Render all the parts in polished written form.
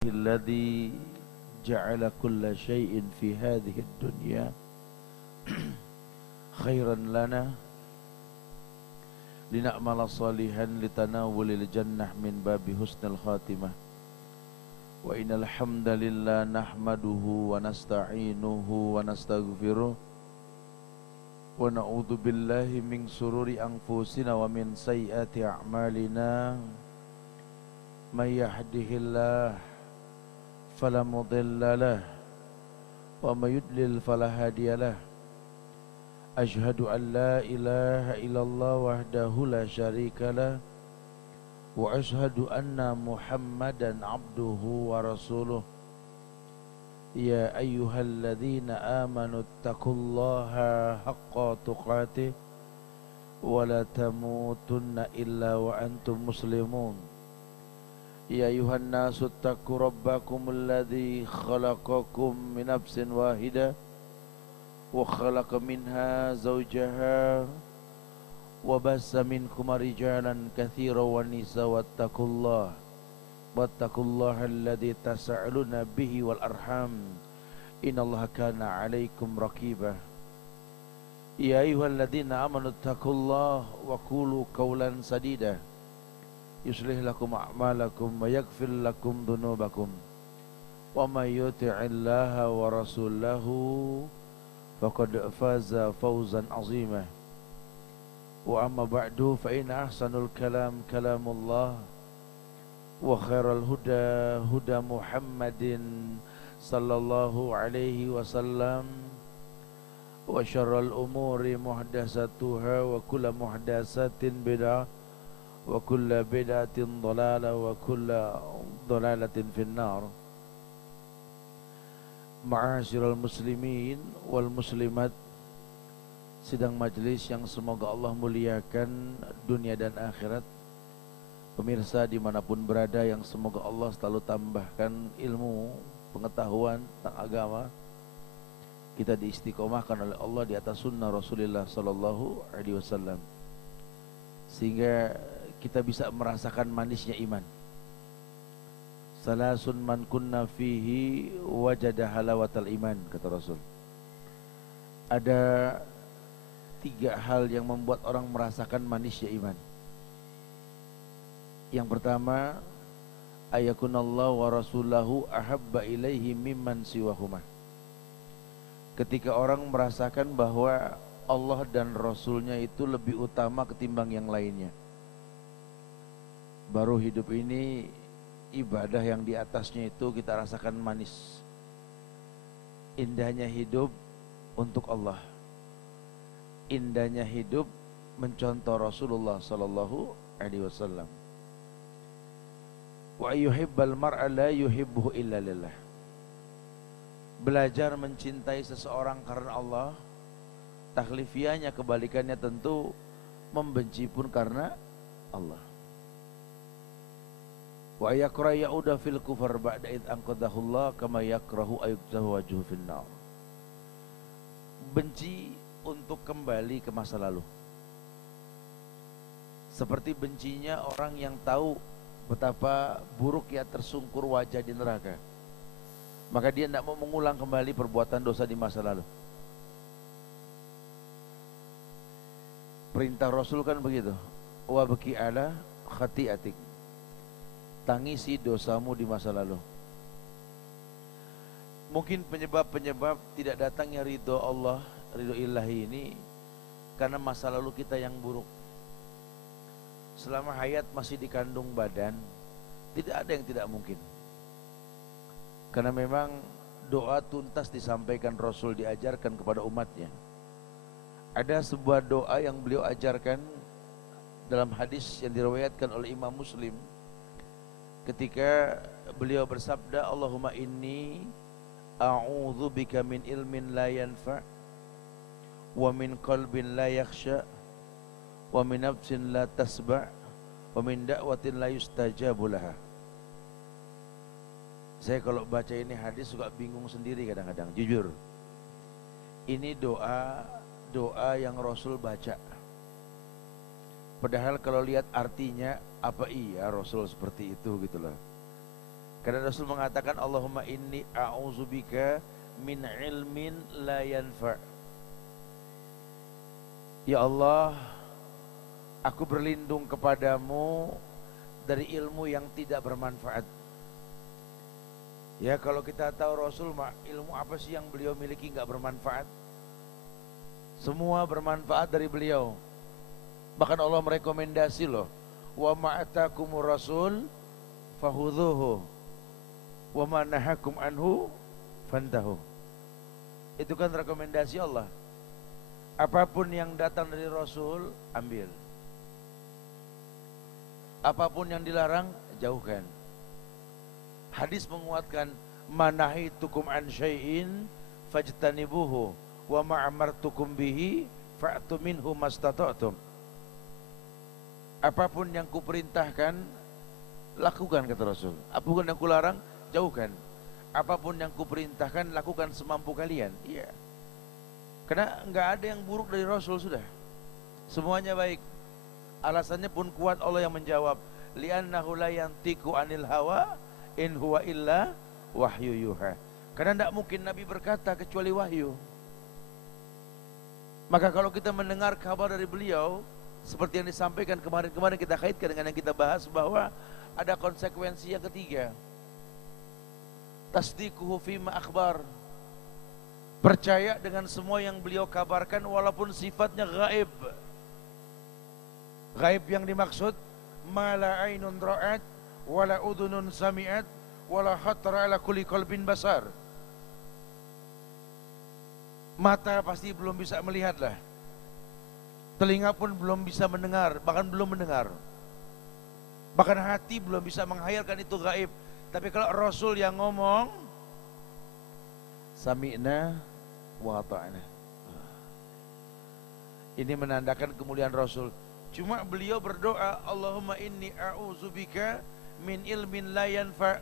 الذي جعل كل شيء في هذه الدنيا خيرا لنا لنعمل صالحا لتناول الجنة من باب حسن الخاتمة وإن الحمد لله نحمده ونستعينه ونستغفره ونعوذ بالله من شرور أنفسنا ومن سيئات أعمالنا من يهده الله فلا مضل له ومن يضلل فلا هادي له أشهد أن لا إله إلا الله وحده لا شريك له وأشهد أن محمدا عبده ورسوله يا أيها الذين آمنوا اتقوا الله حق تقاته ولا تموتن إلا وأنتم مسلمون يا أيها الناس اتقوا ربكم الذي خلقكم من نفس واحدة وخلق منها زوجها وبث منكما رجالا كثيرا ونساء واتقوا الله الذي تساءلون به والأرحام إن الله كان عليكم رقيبا يا أيها الذين آمنوا اتقوا الله وقولوا قولا سديدا يصلح لكم أعمالكم ويغفر لكم ذنوبكم ومن يطع الله ورسوله فقد فاز فوزا عظيما وأما بعد فإن أحسن الكلام كلام الله وخير الهدى هدى محمد صلى الله عليه وسلم وشر الأمور محدثاتها وكل محدثات بدعة وكل بدعة ضلالة وكل ضلالة في النار. Ma'asyiral muslimin wal muslimat, sidang majelis yang semoga Allah muliakan dunia dan akhirat. Pemirsa dimanapun berada yang semoga Allah selalu tambahkan ilmu, pengetahuan tentang agama. Kita diistiqomahkan oleh Allah di atas sunnah Rasulullah sallallahu alaihi wasallam, sehingga kita bisa merasakan manisnya iman. Salasun man kunna fihi wajada halawatal iman, kata Rasul. Ada 3 hal yang membuat orang merasakan manisnya iman. Yang pertama, ayakunallahu wa rasulahu ahabba ilaihi mimman siwahuma. Ketika orang merasakan bahwa Allah dan Rasulnya itu lebih utama ketimbang yang lainnya, baru hidup ini ibadah yang di atasnya itu kita rasakan manis. Indahnya hidup untuk Allah, indahnya hidup mencontoh Rasulullah sallallahu alaihi wasallam. Wa yuhibbal mar'a la yuhibbuhu illa lillah. Belajar mencintai seseorang karena Allah, takhlifiahnya kebalikannya tentu membenci pun karena Allah. Wa yakra ya'uda fil kufar ba'da id anqadahullah kama yakrahu ayyuzahu wajhu fin nar. Benci untuk kembali ke masa lalu, seperti bencinya orang yang tahu betapa buruk ya tersungkur wajah di neraka, maka dia tidak mau mengulang kembali perbuatan dosa di masa lalu. Perintah Rasul kan begitu, wa baki ala khati'atik, tangisi dosamu di masa lalu. Mungkin penyebab tidak datangnya ridho Allah, ridho ilahi ini karena masa lalu kita yang buruk. Selama hayat masih dikandung badan, tidak ada yang tidak mungkin. Karena memang doa tuntas disampaikan Rasul, diajarkan kepada umatnya. Ada sebuah doa yang beliau ajarkan dalam hadis yang diriwayatkan oleh Imam Muslim, ketika beliau bersabda, Allahumma inni a'udzu bika min ilmin la yanfa' wa min qalbin la yakhsha wa min nafsin la tasba' wa min da'watin la yustajabu laha. Saya kalau baca ini hadis suka bingung sendiri kadang-kadang, jujur. Ini doa yang Rasul baca. Padahal kalau lihat artinya, apa iya Rasul seperti itu gitu loh. Karena Rasul mengatakan Allahumma inni a'udzubika min ilmin la yanfa'. Ya Allah, aku berlindung kepadamu dari ilmu yang tidak bermanfaat. Ya, kalau kita tahu Rasul, ilmu apa sih yang beliau miliki nggak bermanfaat? Semua bermanfaat dari beliau. Bahkan Allah merekomendasi loh, wa ma'atakumur rasul fahudhuhu wa ma nahakum anhu fantahu. Itu kan rekomendasi Allah. Apapun yang datang dari Rasul, ambil. Apapun yang dilarang, jauhkan. Hadis menguatkan, manahitukum an syai'in fajtanibuhu wa ma'amartukum bihi fa'tu minhu mastata'tum. Apapun yang kuperintahkan, lakukan, kata Rasul. Apapun yang kularang, jauhkan. Apapun yang kuperintahkan, lakukan semampu kalian. Iya. Karena enggak ada yang buruk dari Rasul sudah. Semuanya baik. Alasannya pun kuat, Allah yang menjawab, li'annahu la yantiqu 'anil hawa in huwa illa wahyu yuha. Karena tidak mungkin Nabi berkata kecuali wahyu. Maka kalau kita mendengar kabar dari beliau, seperti yang disampaikan kemarin-kemarin, kita kaitkan dengan yang kita bahas, bahwa ada konsekuensi yang ketiga. Tasdiquhu fima akhbar. Percaya dengan semua yang beliau kabarkan walaupun sifatnya gaib. Gaib yang dimaksud ma la ainun ra'at wala udhunun sami'at wala khatara ala kulli qalbin basar. Mata pasti belum bisa melihat lah. Telinga pun belum bisa mendengar, bahkan belum mendengar. Bahkan hati belum bisa menghayalkan itu gaib. Tapi kalau Rasul yang ngomong, sami'na wa ata'na. Ini menandakan kemuliaan Rasul. Cuma beliau berdoa, Allahumma inni a'udzubika min ilmin la yanfa'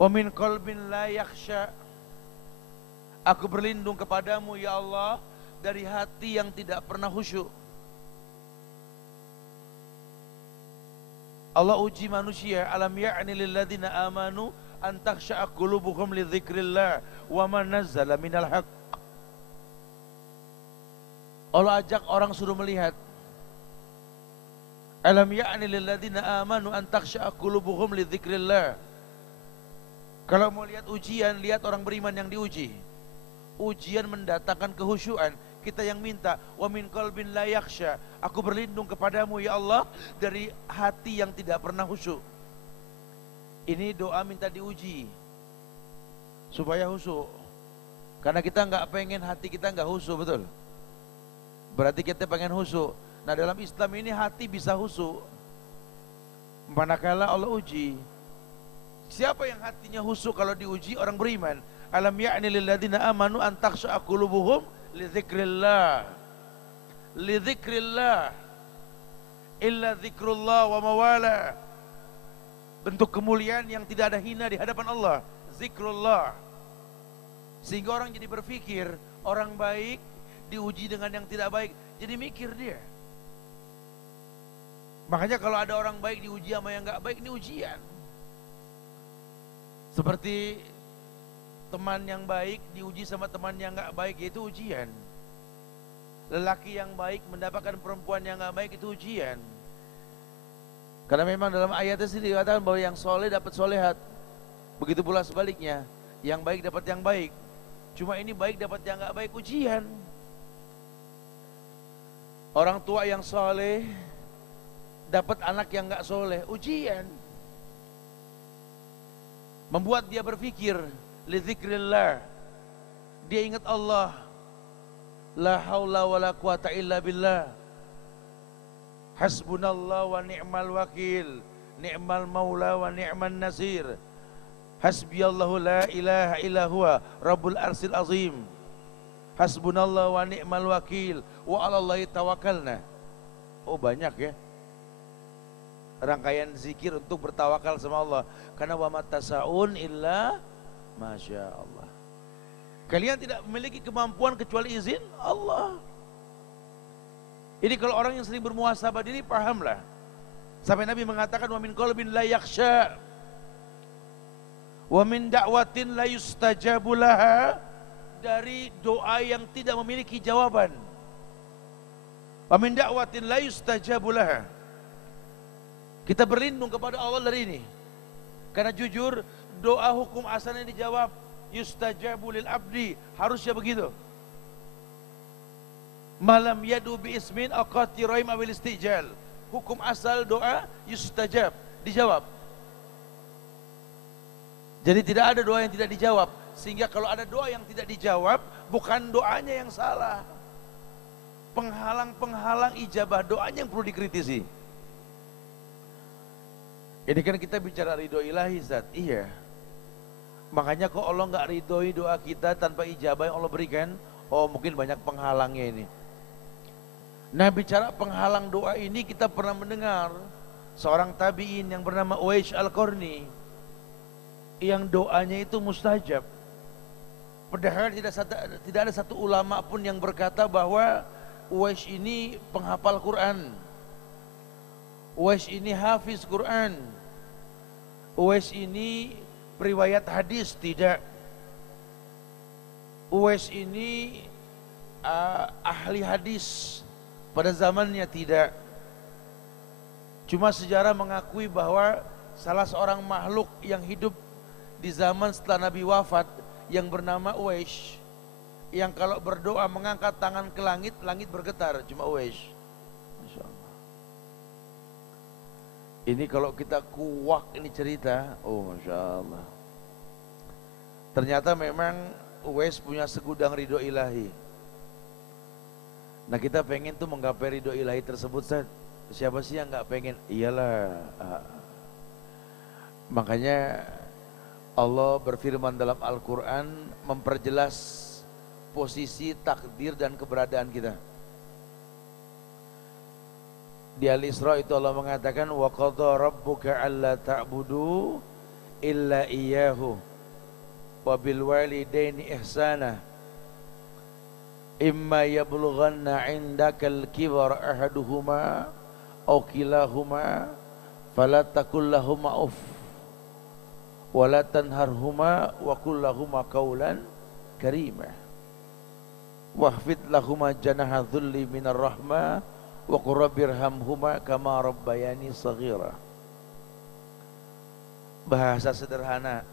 wa min qalbin la yakhsha. Aku berlindung kepadamu ya Allah dari hati yang tidak pernah khusyuk. Allah uji manusia, alam ya'ni lil ladzina amanu an takhsha'a qulubuhum li dzikrillah wa ma nazzala minal haqq. Allah ajak orang suruh melihat. Alam ya'ni lil ladzina amanu an takhsha'a qulubuhum li dzikrillah. Kalau mau lihat ujian, lihat orang beriman yang diuji. Ujian mendatangkan kehusyuan. Kita yang minta, wa min qalbin la yakhsha. Aku berlindung kepadamu ya Allah dari hati yang tidak pernah khusyuk. Ini doa minta diuji supaya khusyuk. Karena kita enggak pengen hati kita enggak khusyuk, betul? Berarti kita pengen khusyuk. Nah, dalam Islam ini hati bisa khusyuk manakala Allah uji. Siapa yang hatinya khusyuk kalau diuji? Orang beriman. Alam ya'ni lil ladzina amanu an takhsha'a qulubuhum li dzikrillah. Li dzikrillah. Illa dzikrullah wa mawala. Bentuk kemuliaan yang tidak ada hina di hadapan Allah, zikrullah. Sehingga orang jadi berpikir, orang baik diuji dengan yang tidak baik, jadi mikir dia. Makanya kalau ada orang baik diuji sama yang enggak baik, ini ujian. Seperti teman yang baik diuji sama teman yang enggak baik, itu ujian. Lelaki yang baik mendapatkan perempuan yang enggak baik, itu ujian. Karena memang dalam ayatnya sendiri dikatakan bahwa yang soleh dapat solehat. Begitu pula sebaliknya, yang baik dapat yang baik. Cuma ini baik dapat yang enggak baik, ujian. Orang tua yang soleh dapat anak yang enggak soleh, ujian. Membuat dia berpikir, li dzikrillah. Dia ingat Allah. La haula wala quwata illa billah. Hasbunallah wa ni'mal wakil, ni'mal maula wa ni'man nasir. Hasbiyallahu la ilaha illa huwa rabbul arsil azim. Hasbunallah wa ni'mal wakil wa 'alallahi tawakkalna. Oh, banyak ya rangkaian zikir untuk bertawakal sama Allah. Karena wa matasaun illa masya Allah. Kalian tidak memiliki kemampuan kecuali izin Allah. Ini kalau orang yang sering bermuhasabah diri, pahamlah. Sampai Nabi mengatakan wa min qalbin la yakhsha wa min da'watin la yustajabu laha, dari doa yang tidak memiliki jawaban. Wa min da'watin la yustajabu laha. Kita berlindung kepada Allah dari ini. Karena jujur doa hukum asalnya dijawab, yustajabu lil abdi, harusnya begitu. Malam yadu bi ismin aqati raim awil istijal. Hukum asal doa yustajab, dijawab. Jadi tidak ada doa yang tidak dijawab. Sehingga kalau ada doa yang tidak dijawab, bukan doanya yang salah. Penghalang-penghalang ijabah doanya yang perlu dikritisi. Ini kan kita bicara ridho ilahi, Zat. Iya. Makanya kok Allah nggak ridhoi doa kita tanpa ijabah yang Allah berikan? Oh, mungkin banyak penghalangnya ini. Nah, bicara penghalang doa ini, kita pernah mendengar seorang tabi'in yang bernama Uwais Al-Qarni yang doanya itu mustajab. Padahal tidak ada satu ulama pun yang berkata bahwa Uwais ini penghafal Quran, Uwais ini hafiz Quran, Uwais ini periwayat hadis, tidak. Uwais ini ahli hadis pada zamannya, tidak. Cuma sejarah mengakui bahwa salah seorang makhluk yang hidup di zaman setelah Nabi wafat yang bernama Uwais, yang kalau berdoa mengangkat tangan ke langit, langit bergetar, cuma Uwais. Masya Allah. Ini kalau kita kuak ini cerita, oh Masya Allah. Ternyata memang Uwais punya segudang ridho ilahi. Nah, kita pengen tuh menggapai ridho ilahi tersebut, Ustaz. Siapa sih yang nggak pengen? Iyalah. Makanya Allah berfirman dalam Al-Quran memperjelas posisi takdir dan keberadaan kita. Di Al-Isra itu Allah mengatakan wa qadha rabbuka alla ta'budu illa iyyahu wa bil walidaini ihsana imma yablughanna 'indakal kibar ahaduhuma aw kilahuma fala taqul lahumā uff wa la tanharhuma wa qul lahumā qawlan karīmah wahfid lahumā janaha dhulli minar rahmah wa qur rabbirhamhuma kama rabbayani shaghira. Bahasa sederhana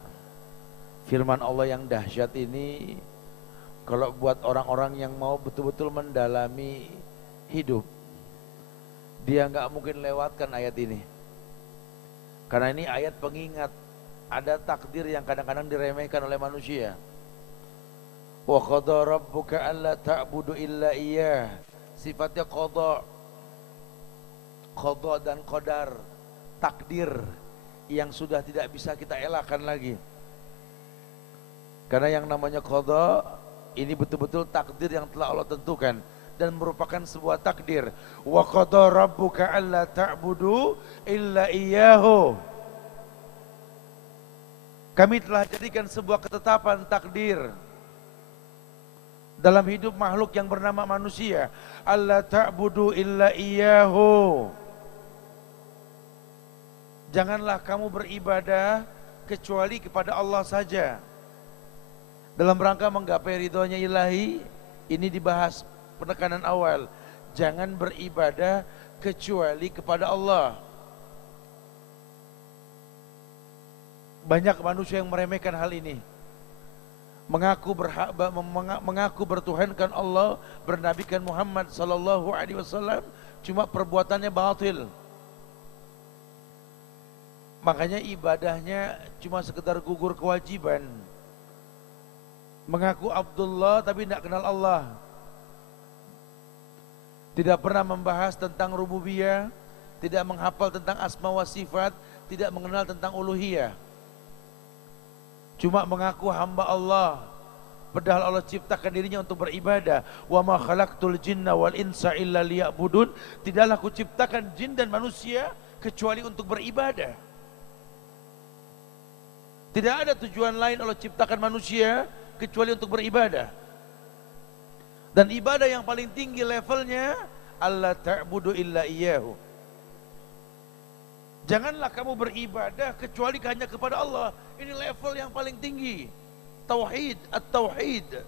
firman Allah yang dahsyat ini, kalau buat orang-orang yang mau betul-betul mendalami hidup, dia nggak mungkin lewatkan ayat ini. Karena ini ayat pengingat, ada takdir yang kadang-kadang diremehkan oleh manusia. Wa qadha rabbuka alla ta'budu illa iyyah. Sifatnya qadha dan qadar, takdir yang sudah tidak bisa kita elakkan lagi. Karena yang namanya qadha ini betul-betul takdir yang telah Allah tentukan dan merupakan sebuah takdir. Wa qadha rabbuka alla ta'budu illa iyyahu. Kami telah jadikan sebuah ketetapan takdir dalam hidup makhluk yang bernama manusia. Alla ta'budu illa iyyahu. Janganlah kamu beribadah kecuali kepada Allah saja. Dalam rangka menggapai ridhonya ilahi, ini dibahas penekanan awal. Jangan beribadah kecuali kepada Allah. Banyak manusia yang meremehkan hal ini. Mengaku bertuhankan Allah, bernabikan Muhammad sallallahu alaihi wasallam, cuma perbuatannya batil. Makanya ibadahnya cuma sekedar gugur kewajiban. Mengaku Abdullah tapi tidak kenal Allah. Tidak pernah membahas tentang rububiyah, tidak menghafal tentang asma wa sifat, tidak mengenal tentang uluhiyah. Cuma mengaku hamba Allah, padahal Allah ciptakan dirinya untuk beribadah. Wa ma khalaqtul jinna wal insa illa liya'budun. Tidaklah aku ciptakan jin dan manusia kecuali untuk beribadah. Tidak ada tujuan lain Allah ciptakan manusia kecuali untuk beribadah. Dan ibadah yang paling tinggi levelnya Allah ta'budu illa iyyahu. Janganlah kamu beribadah kecuali hanya kepada Allah. Ini level yang paling tinggi. Tauhid, at-tauhid.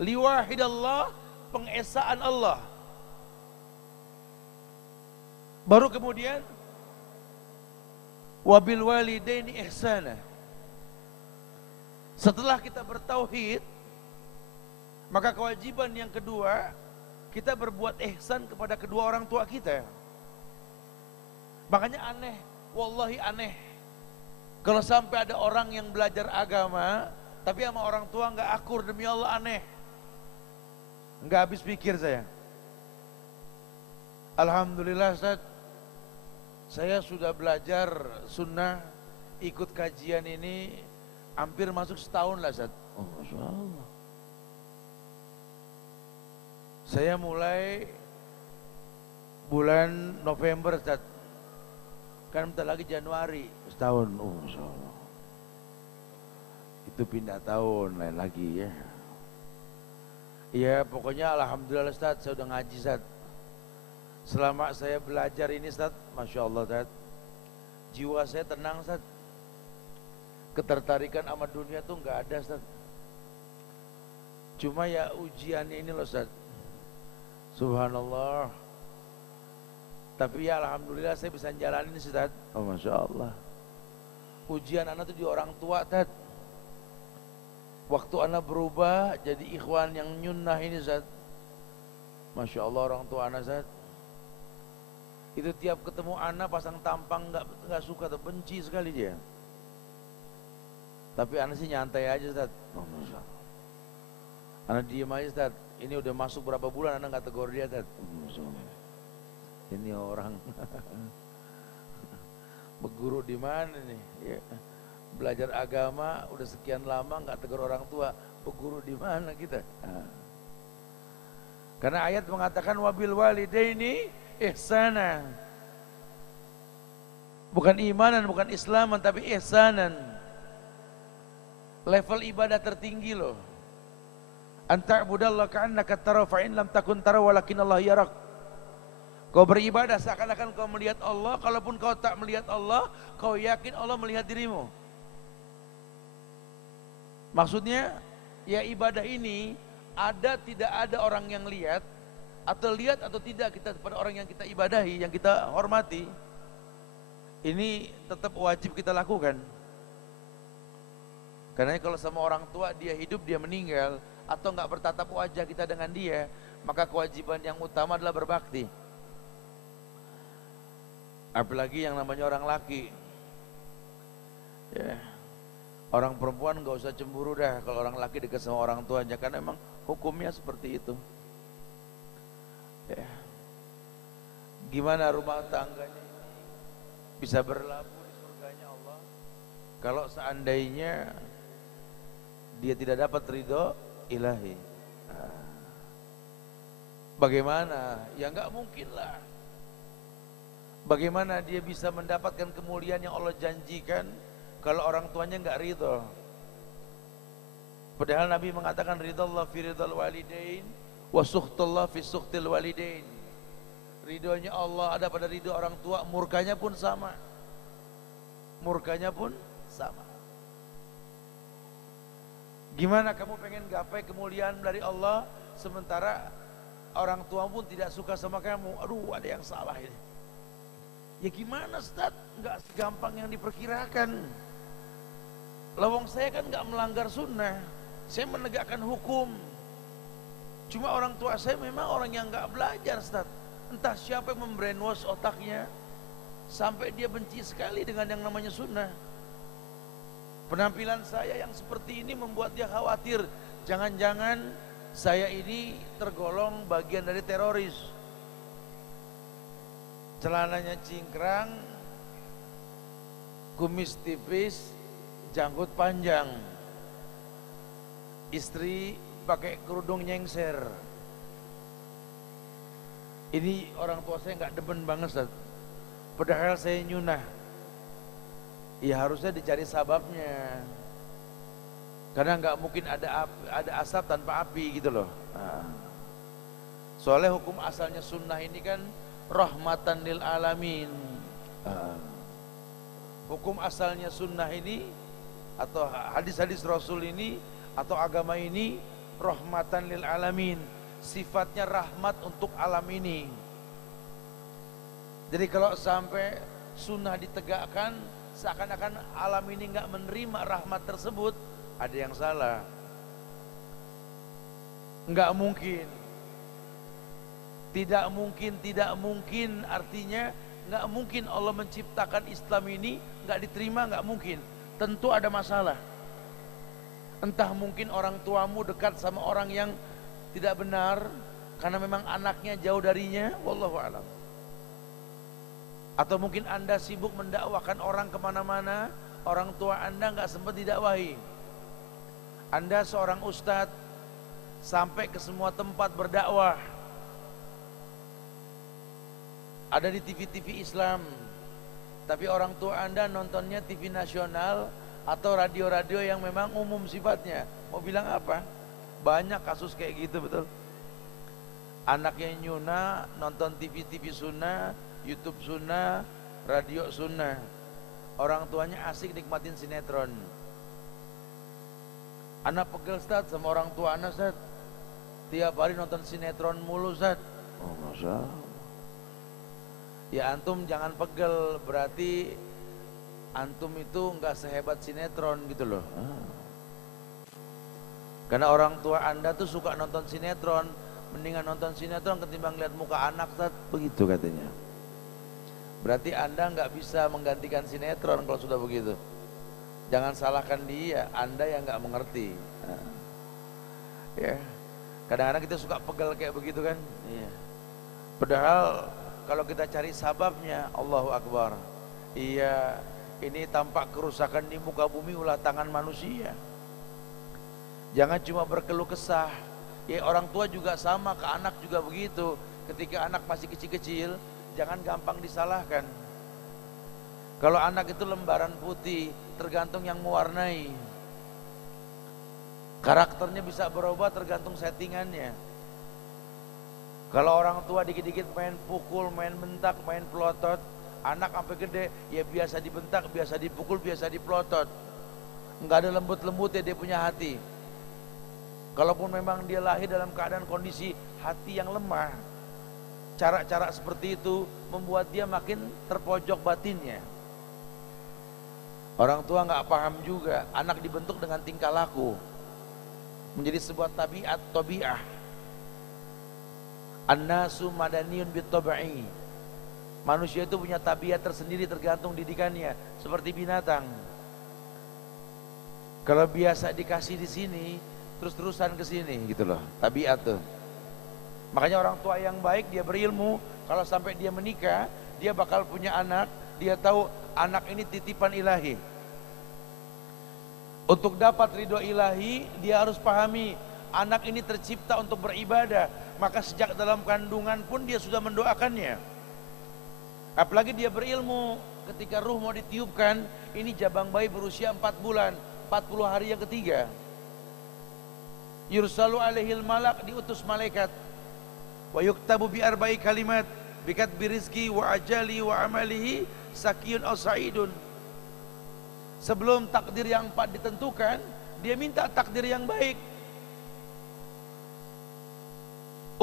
Liwahid Allah, pengesaan Allah. Baru kemudian wabil walidaini ihsana. Setelah kita bertauhid, maka kewajiban yang kedua, kita berbuat ihsan kepada kedua orang tua kita. Makanya aneh, wallahi aneh, kalau sampai ada orang yang belajar agama tapi sama orang tua nggak akur, demi Allah aneh. Nggak habis pikir saya. Alhamdulillah Ustaz, saya sudah belajar sunnah, ikut kajian ini hampir masuk setahun lah Ustaz. Oh Masya Allah. Saya mulai bulan November Ustaz, kan bentar lagi Januari, setahun. Oh Masya Allah. Itu pindah tahun lain lagi ya. Ya pokoknya alhamdulillah Ustaz, saya udah ngaji Ustaz. Selama saya belajar ini Ustaz, Masya Allah Ustaz, jiwa saya tenang Ustaz. Ketertarikan sama dunia tuh gak ada Ustaz. Cuma ya ujian ini loh Ustaz, subhanallah. Tapi ya alhamdulillah saya bisa jalanin Ustaz. Oh Masya Allah. Ujian anak tuh di orang tua Ustaz. Waktu anak berubah jadi ikhwan yang nyunnah ini Ustaz, Masya Allah orang tua anak Ustaz. Itu tiap ketemu anak pasang tampang gak suka, benci sekali dia. Tapi anak sih nyantai aja Ustaz. Oh Masya Allah. Anak diem aja Ustaz. Ini udah masuk berapa bulan anak gak tegur dia Ustaz. Oh Masya Allah. Ini orang berguru di mana nih? Ya. Belajar agama udah sekian lama nggak tegur orang tua, berguru di mana kita? Nah. Karena ayat mengatakan wabil walidaini ihsana. Bukan imanan, bukan islaman, tapi ihsanan. Level ibadah tertinggi loh. Anta'budallaha ka'annaka tarahu fa in lam takun tarahu walakinallahu yarak. Kau beribadah seakan-akan kau melihat Allah, kalaupun kau tak melihat Allah, kau yakin Allah melihat dirimu. Maksudnya, ya ibadah ini ada tidak ada orang yang lihat, atau lihat atau tidak kita pada orang yang kita ibadahi, yang kita hormati, ini tetap wajib kita lakukan. Karena kalau sama orang tua dia hidup dia meninggal, atau nggak bertatap wajah kita dengan dia, maka kewajiban yang utama adalah berbakti. Apalagi yang namanya orang laki, ya. Orang perempuan gak usah cemburu dah kalau orang laki dekat sama orang tuanya, karena emang hukumnya seperti itu. Ya. Gimana rumah tangganya bisa berlabuh di surganya Allah kalau seandainya dia tidak dapat ridho ilahi? Bagaimana? Ya gak mungkin lah. Bagaimana dia bisa mendapatkan kemuliaan yang Allah janjikan kalau orang tuanya enggak ridho? Padahal Nabi mengatakan ridallah fi ridal walidain wa sukhtullah fi sukhtil walidain. Ridhonya Allah ada pada ridho orang tua, murkanya pun sama. Murkanya pun sama. Gimana kamu pengen gapai kemuliaan dari Allah sementara orang tua pun tidak suka sama kamu? Aduh, ada yang salah ini. Ya gimana Ustaz? Enggak segampang yang diperkirakan. Lawang saya kan enggak melanggar sunnah, saya menegakkan hukum. Cuma orang tua saya memang orang yang enggak belajar Ustaz. Entah siapa yang membrainwash otaknya sampai dia benci sekali dengan yang namanya sunnah. Penampilan saya yang seperti ini membuat dia khawatir, jangan-jangan saya ini tergolong bagian dari teroris. Celananya cingkrang, kumis tipis, janggut panjang, istri pakai kerudung nyengser. Ini orang tua saya nggak demen banget Ustaz. Padahal saya nyunah. Ya harusnya dicari sababnya. Karena nggak mungkin ada asap tanpa api gitu loh. Nah. Soalnya hukum asalnya sunnah ini kan rahmatan lil alamin. Ah. Hukum asalnya sunnah ini atau hadis-hadis Rasul ini atau agama ini rahmatan lil alamin, sifatnya rahmat untuk alam ini. Jadi kalau sampai sunnah ditegakkan seakan-akan alam ini nggak menerima rahmat tersebut, ada yang salah. Nggak mungkin, tidak mungkin artinya nggak mungkin Allah menciptakan Islam ini nggak diterima, nggak mungkin. Tentu ada masalah. Entah mungkin orang tuamu dekat sama orang yang tidak benar karena memang anaknya jauh darinya, wallahu a'lam. Atau mungkin anda sibuk mendakwakan orang kemana-mana, orang tua anda nggak sempat didakwahi. Anda seorang ustadz sampai ke semua tempat berdakwah, ada di TV-TV Islam, tapi orang tua anda nontonnya TV nasional atau radio-radio yang memang umum sifatnya. Mau bilang apa? Banyak kasus kayak gitu, betul. Anaknya nyuna nonton TV-TV sunnah, YouTube sunnah, radio sunnah. Orang tuanya asik nikmatin sinetron. Anak pegel Ustaz sama orang tua anak Ustaz, tiap hari nonton sinetron mulu Ustaz. Oh masa? Ya antum jangan pegel, berarti antum itu enggak sehebat sinetron gitu loh. Karena orang tua anda tuh suka nonton sinetron, mendingan nonton sinetron ketimbang lihat muka anak Ustaz, begitu katanya. Berarti anda nggak bisa menggantikan sinetron kalau sudah begitu. Jangan salahkan dia, anda yang nggak mengerti. Ya, kadang-kadang kita suka pegel kayak begitu kan. Iya. Padahal kalau kita cari sababnya, Allahu Akbar. Iya, ini tampak kerusakan di muka bumi ulah tangan manusia. Jangan cuma berkeluh kesah. Ya orang tua juga sama, ke anak juga begitu. Ketika anak masih kecil-kecil, jangan gampang disalahkan. Kalau anak itu lembaran putih, tergantung yang mewarnai. Karakternya bisa berubah tergantung settingannya. Kalau orang tua dikit-dikit main pukul, main bentak, main pelotot, anak sampai gede ya biasa dibentak, biasa dipukul, biasa dipelotot. Enggak ada lembut-lembutnya, dia punya hati. Kalaupun memang dia lahir dalam keadaan kondisi hati yang lemah, cara-cara seperti itu membuat dia makin terpojok batinnya. Orang tua nggak paham juga, anak dibentuk dengan tingkah laku, menjadi sebuah tabi'ah. An-nasu madaniyun bit-tabi'i. Manusia itu punya tabiat tersendiri tergantung didikannya, seperti binatang. Kalau biasa dikasih di sini, terus-terusan ke sini gitu loh, tabiat tuh. Makanya orang tua yang baik dia berilmu, kalau sampai dia menikah, dia bakal punya anak, dia tahu anak ini titipan ilahi. Untuk dapat ridho ilahi, dia harus pahami anak ini tercipta untuk beribadah, maka sejak dalam kandungan pun dia sudah mendoakannya. Apalagi dia berilmu, ketika ruh mau ditiupkan, ini jabang bayi berusia 4 bulan, 40 hari yang ketiga. Yursalu alaihil malak, diutus malaikat. Wa yuktabu bi arba'i kalimat, bikat birizki wa ajali wa amalihi sakiyun aw sa'idun. Sebelum takdir yang 4 ditentukan, dia minta takdir yang baik.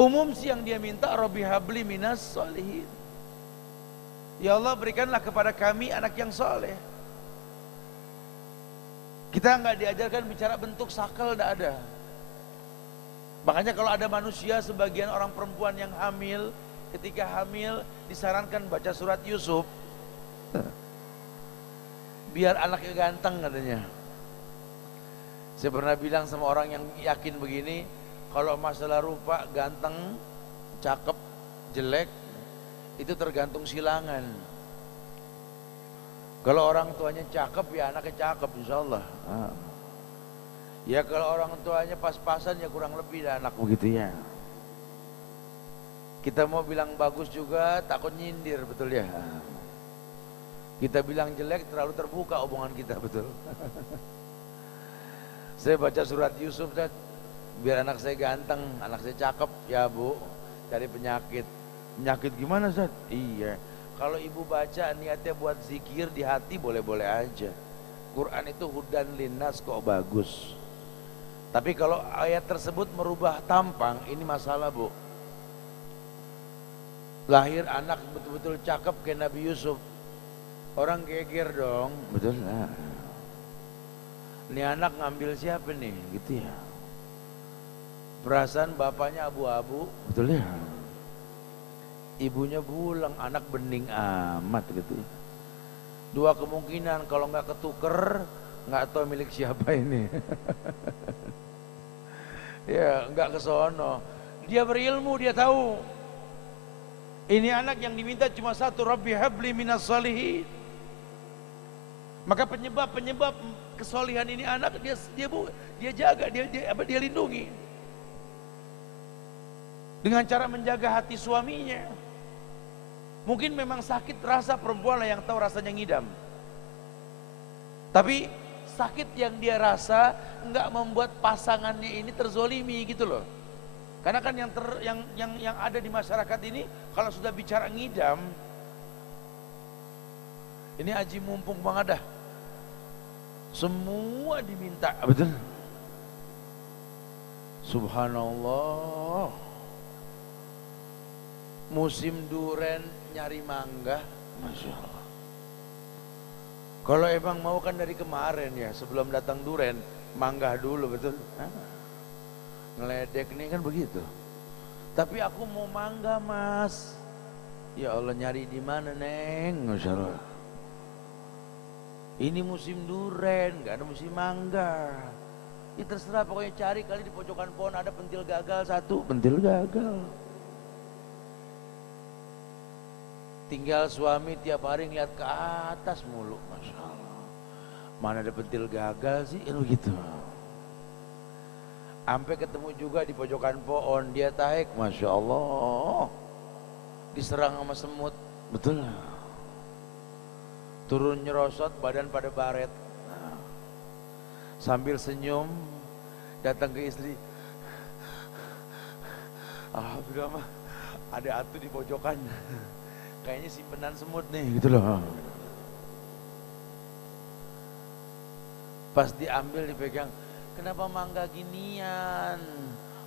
Umum sih yang dia minta, Rabbi habli minas solihin. Ya Allah berikanlah kepada kami anak yang soleh. Kita nggak diajarkan bicara bentuk sakal, tidak ada. Makanya kalau ada manusia, sebagian orang perempuan yang hamil, ketika hamil disarankan baca surat Yusuf, biar anaknya ganteng katanya. Saya pernah bilang sama orang yang yakin begini, kalau masalah rupa, ganteng, cakep, jelek, itu tergantung silangan. Kalau orang tuanya cakep, ya anaknya cakep insyaallah. Ya kalau orang tuanya pas-pasan, ya kurang lebih dah anak begitu ya. Kita mau bilang bagus juga takut nyindir, betul ya. Kita bilang jelek terlalu terbuka omongan kita, betul. Saya baca surat Yusuf dan biar anak saya ganteng, anak saya cakep, ya Bu, cari penyakit. Penyakit gimana Ustaz? Iya, Kalau ibu baca niatnya buat zikir di hati boleh-boleh aja. Quran itu hudan linnas kok bagus. Tapi kalau ayat tersebut merubah tampang, ini masalah bu. Lahir anak betul-betul cakep kayak Nabi Yusuf, orang geger dong, betul lah. Ini anak ngambil siapa nih, gitu ya. Perasaan bapaknya abu-abu, betul ya. Ibunya bulang, anak bening amat gitu. Dua kemungkinan, kalau nggak ketuker, nggak tahu milik siapa ini. Ya nggak kesono. Dia berilmu, dia tahu. Ini anak yang diminta cuma satu, Rabbi habli minas salihin. Maka penyebab kesolihan ini anak dia jaga, dia lindungi. Dengan cara menjaga hati suaminya. Mungkin memang sakit rasa perempuan lah yang tahu rasanya ngidam. Tapi sakit yang dia rasa enggak membuat pasangannya ini terzolimi gitu loh. Karena kan yang ada di masyarakat ini kalau sudah bicara ngidam, ini aji mumpung banget dah. Semua diminta, betul. Subhanallah. Musim duren nyari mangga, masya Allah. Kalau emang mau kan dari kemarin ya, sebelum datang duren, mangga dulu, betul. Ngeledek nih kan begitu. Tapi aku mau mangga mas. Ya Allah, nyari di mana neng, masya Allah. Ini musim duren, nggak ada musim mangga. Ya terserah, pokoknya cari kali di pojokan pohon ada pentil gagal satu, pentil gagal. Tinggal suami tiap hari ngeliat ke atas mulu, masya Allah. Mana ada pentil gagal sih, gitu. Sampai ketemu juga di pojokan pohon, dia taek, masya Allah. Diserang sama semut, betul. Turun nyerosot, badan pada baret. Sambil senyum, datang ke istri. Alhamdulillah mah, ada atu di pojokan. Kayaknya simpenan semut nih, gitu loh. Pas diambil dipegang, kenapa mangga ginian?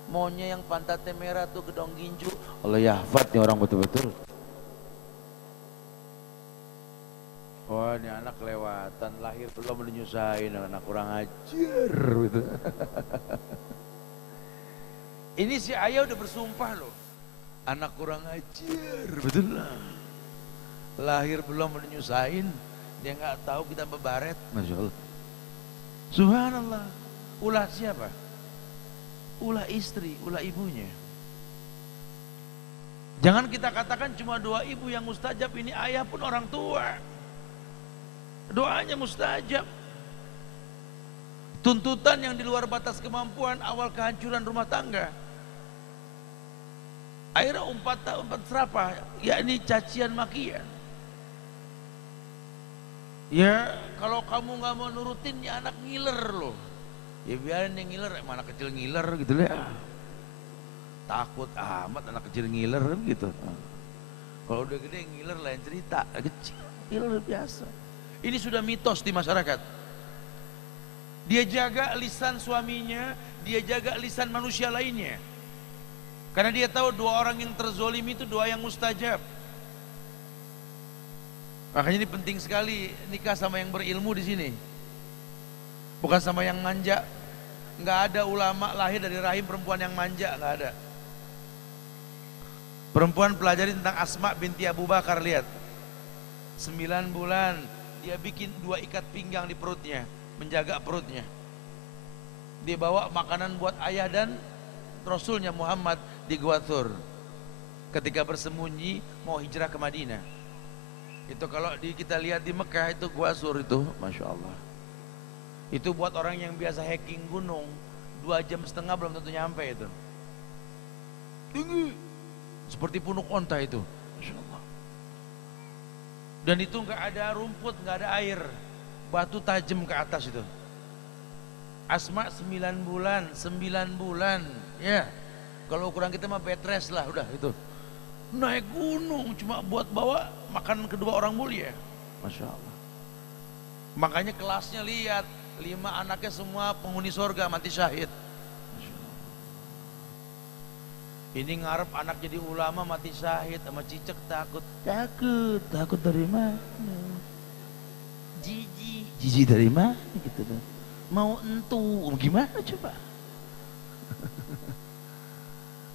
Maunya yang pantatnya merah tuh gedong ginju. Allah yahfad nih orang betul-betul. Wah, ini anak kelewatan, lahir belum menyusahin, anak kurang ajar gitu. Ini si ayah udah bersumpah loh, anak kurang ajar, betul lah. Lahir belum menyusahin, dia nggak tahu kita bebaret, masya Allah. Subhanallah. Ulah siapa? Ulah istri, ulah ibunya. Jangan kita katakan cuma doa ibu yang mustajab, ini ayah pun orang tua. Doanya mustajab. Tuntutan yang di luar batas kemampuan, awal kehancuran rumah tangga. Akhirnya umpat serapah, yakni cacian makian. Ya kalau kamu nggak mau nurutin, ya anak ngiler loh. Ya biarin yang ngiler, anak kecil ngiler gitu lah. Takut amat anak kecil ngiler gitu. Kalau udah gede ngiler lain cerita, kecil ngiler biasa. Ini sudah mitos di masyarakat. Dia jaga lisan suaminya, dia jaga lisan manusia lainnya. Karena dia tahu dua orang yang terzolimi itu doa yang mustajab. Makanya ini penting sekali nikah sama yang berilmu di sini. Bukan sama yang manja. Enggak ada ulama lahir dari rahim perempuan yang manja, enggak ada. Perempuan pelajari tentang Asma binti Abu Bakar, lihat. 9 bulan dia bikin 2 ikat pinggang di perutnya, menjaga perutnya. Dia bawa makanan buat ayah dan Rasulnya Muhammad di Gua Thur. Ketika bersembunyi mau hijrah ke Madinah. Itu kalau kita lihat di Mekah itu Gua Thur itu, masya Allah. Itu buat orang yang biasa hiking gunung, 2,5 jam belum tentu nyampe itu. Tinggi, seperti punuk onta itu, masya Allah. Dan itu nggak ada rumput, nggak ada air, batu tajam ke atas itu. Asma 9 bulan, ya. Kalau ukuran kita mah bed rest lah, udah itu. Naik gunung cuma buat bawa makan kedua orang mulia. Masya Allah. Makanya kelasnya lihat, 5 anaknya semua penghuni surga mati syahid. Ini ngarep anak jadi ulama mati syahid, sama cicek takut. Takut dari mana? Jiji dari mana gitu kan. Mau entu, gimana coba?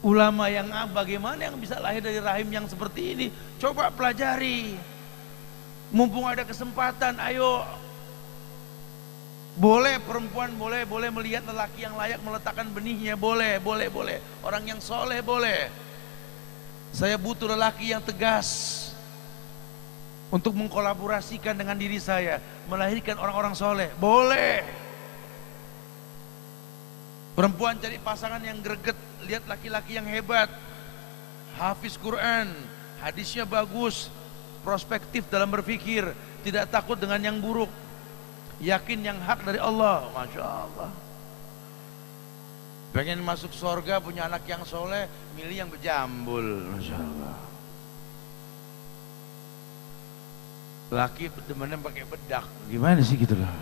Ulama yang bagaimana yang bisa lahir dari rahim yang seperti ini? Coba pelajari. Mumpung ada kesempatan, ayo. Boleh perempuan boleh melihat lelaki yang layak meletakkan benihnya, boleh. Orang yang soleh boleh. Saya butuh lelaki yang tegas untuk mengkolaborasikan dengan diri saya, melahirkan orang-orang soleh, boleh. Perempuan cari pasangan yang greget, lihat laki-laki yang hebat, hafiz Quran, hadisnya bagus, prospektif dalam berpikir, tidak takut dengan yang buruk. Yakin yang hak dari Allah. Masya Allah. Pengen masuk surga punya anak yang soleh, milih yang berjambul. Masya Allah. Laki demennya pakai bedak, gimana sih gitu loh.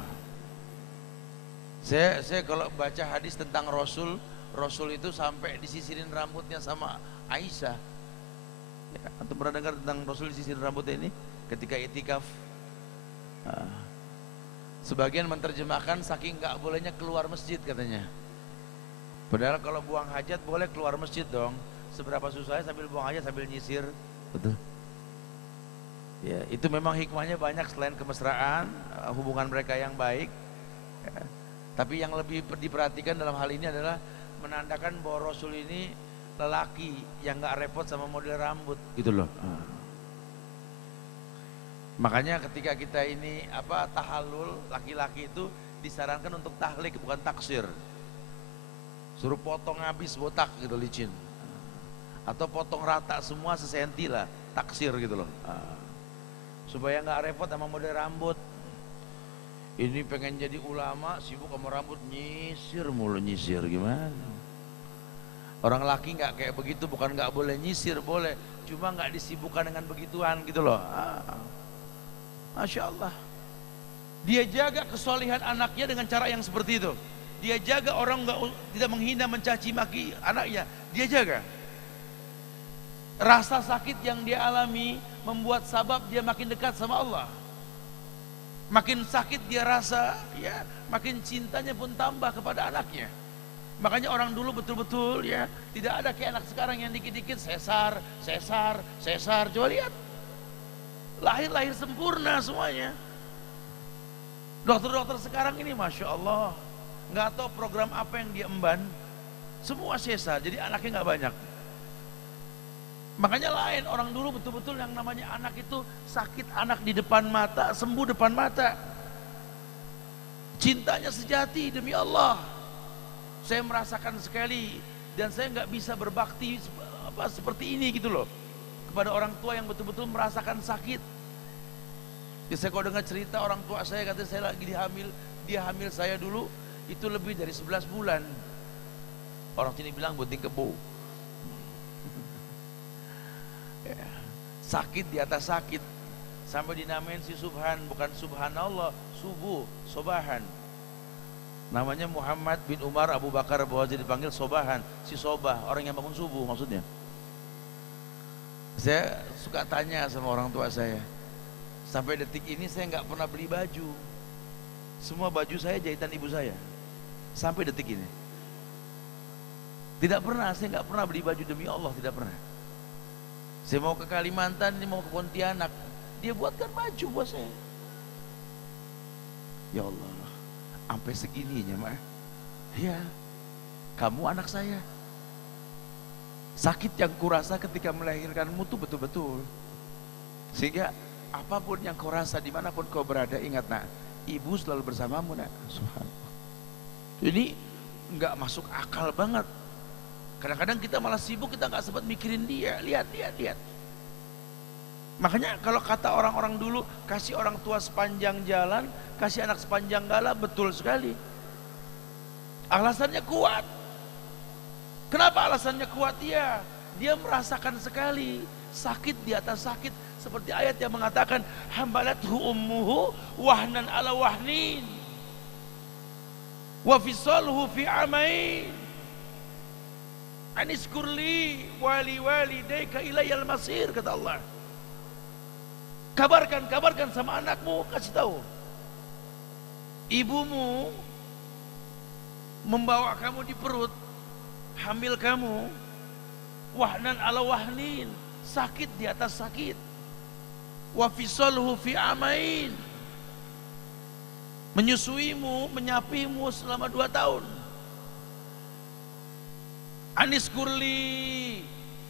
Saya kalau baca hadis tentang Rasul itu sampai disisirin rambutnya sama Aisyah. Ya, atau pernah dengar tentang Rasul disisirin rambutnya ini ketika itikaf? Sebagian menerjemahkan saking nggak bolehnya keluar masjid katanya. Padahal kalau buang hajat boleh keluar masjid dong. Seberapa susahnya sambil buang hajat sambil nyisir, betul. Ya, itu memang hikmahnya banyak selain kemesraan, hubungan mereka yang baik. Ya. Tapi yang lebih diperhatikan dalam hal ini adalah menandakan bahwa Rasul ini lelaki yang nggak repot sama model rambut, gitu loh. Makanya ketika kita ini tahallul, laki-laki itu disarankan untuk tahlik bukan taksir. Suruh potong habis botak gitu licin. Atau potong rata semua sesenti lah, taksir gitu loh. Supaya nggak repot sama model rambut. Ini pengen jadi ulama, sibuk sama rambut, nyisir mulu, nyisir gimana? Orang laki nggak kayak begitu, bukan nggak boleh nyisir, boleh, cuma nggak disibukkan dengan begituan gitu loh. Masya Allah. Dia jaga kesolehan anaknya dengan cara yang seperti itu. Dia jaga orang tidak menghina, mencaci maki anaknya. Dia jaga. Rasa sakit yang dia alami membuat sabab dia makin dekat sama Allah. Makin sakit dia rasa, ya, makin cintanya pun tambah kepada anaknya. Makanya orang dulu betul-betul ya tidak ada kayak anak sekarang yang dikit-dikit sesar. Coba lihat. Lahir sempurna semuanya. Dokter-dokter sekarang ini Masya Allah, nggak tahu program apa yang dia emban, semua sesar, jadi anaknya nggak banyak. Makanya lain, orang dulu betul-betul yang namanya anak itu sakit anak di depan mata, sembuh depan mata. Cintanya sejati demi Allah. Saya merasakan sekali dan saya nggak bisa berbakti seperti ini gitu loh. Kepada orang tua yang betul-betul merasakan sakit. Ya, saya kalau dengar cerita orang tua saya, katanya saya lagi dia hamil saya dulu, itu lebih dari 11 bulan. Orang sini bilang bunting kebo. Ya, sakit di atas sakit. Sampai dinamain si Subhan, bukan Subhanallah, Sobahan. Namanya Muhammad bin Umar Abu Bakar bahwa jadi dipanggil Sobahan, si Sobah, orang yang bangun subuh maksudnya. Saya suka tanya sama orang tua saya, sampai detik ini saya nggak pernah beli baju. Semua baju saya jahitan ibu saya. Sampai detik ini. Tidak pernah, saya nggak pernah beli baju demi Allah, tidak pernah. Saya mau ke Kalimantan, ini mau ke Pontianak, dia buatkan baju buat saya. Ya Allah, sampai segininya mah. Ya, kamu anak saya. Sakit yang kurasa ketika melahirkanmu tuh betul-betul. Sehingga apapun yang kau rasa, dimanapun kau berada, ingat nak, ibu selalu bersamamu nak. Subhanallah. Ini nggak masuk akal banget. Kadang-kadang kita malah sibuk, kita nggak sempat mikirin dia. Lihat. Makanya kalau kata orang-orang dulu, kasih orang tua sepanjang jalan, kasih anak sepanjang gala, betul sekali. Alasannya kuat. Kenapa alasannya kuat? Dia merasakan sekali sakit di atas sakit seperti ayat yang mengatakan hamalathu ummuhu wahnan ala wahnin wa fisaluhu fi amain aniskurli wali walidayka ilayal masir, kata Allah. Kabarkan sama anakmu, kasih tahu ibumu membawa kamu di perut, hamil kamu, wahnan ala wahnin, sakit di atas sakit, wa fisaluhu fi amain, menyusuimu, menyapimu selama 2 tahun. Aniskurli,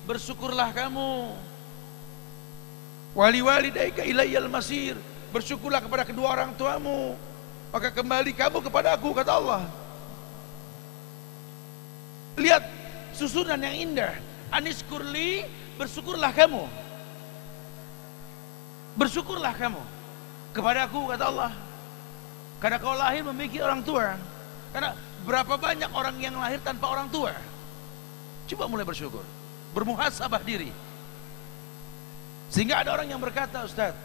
bersyukurlah kamu. Wali walidayka ilayal masir, bersyukurlah kepada kedua orang tuamu, maka kembali kamu kepada aku, kata Allah. Lihat susunan yang indah. Aniskurli, bersyukurlah kamu. Bersyukurlah kamu kepada aku, kata Allah. Karena kau lahir memiliki orang tua. Karena berapa banyak orang yang lahir tanpa orang tua? Coba mulai bersyukur, bermuhasabah diri. Sehingga ada orang yang berkata, Ustaz,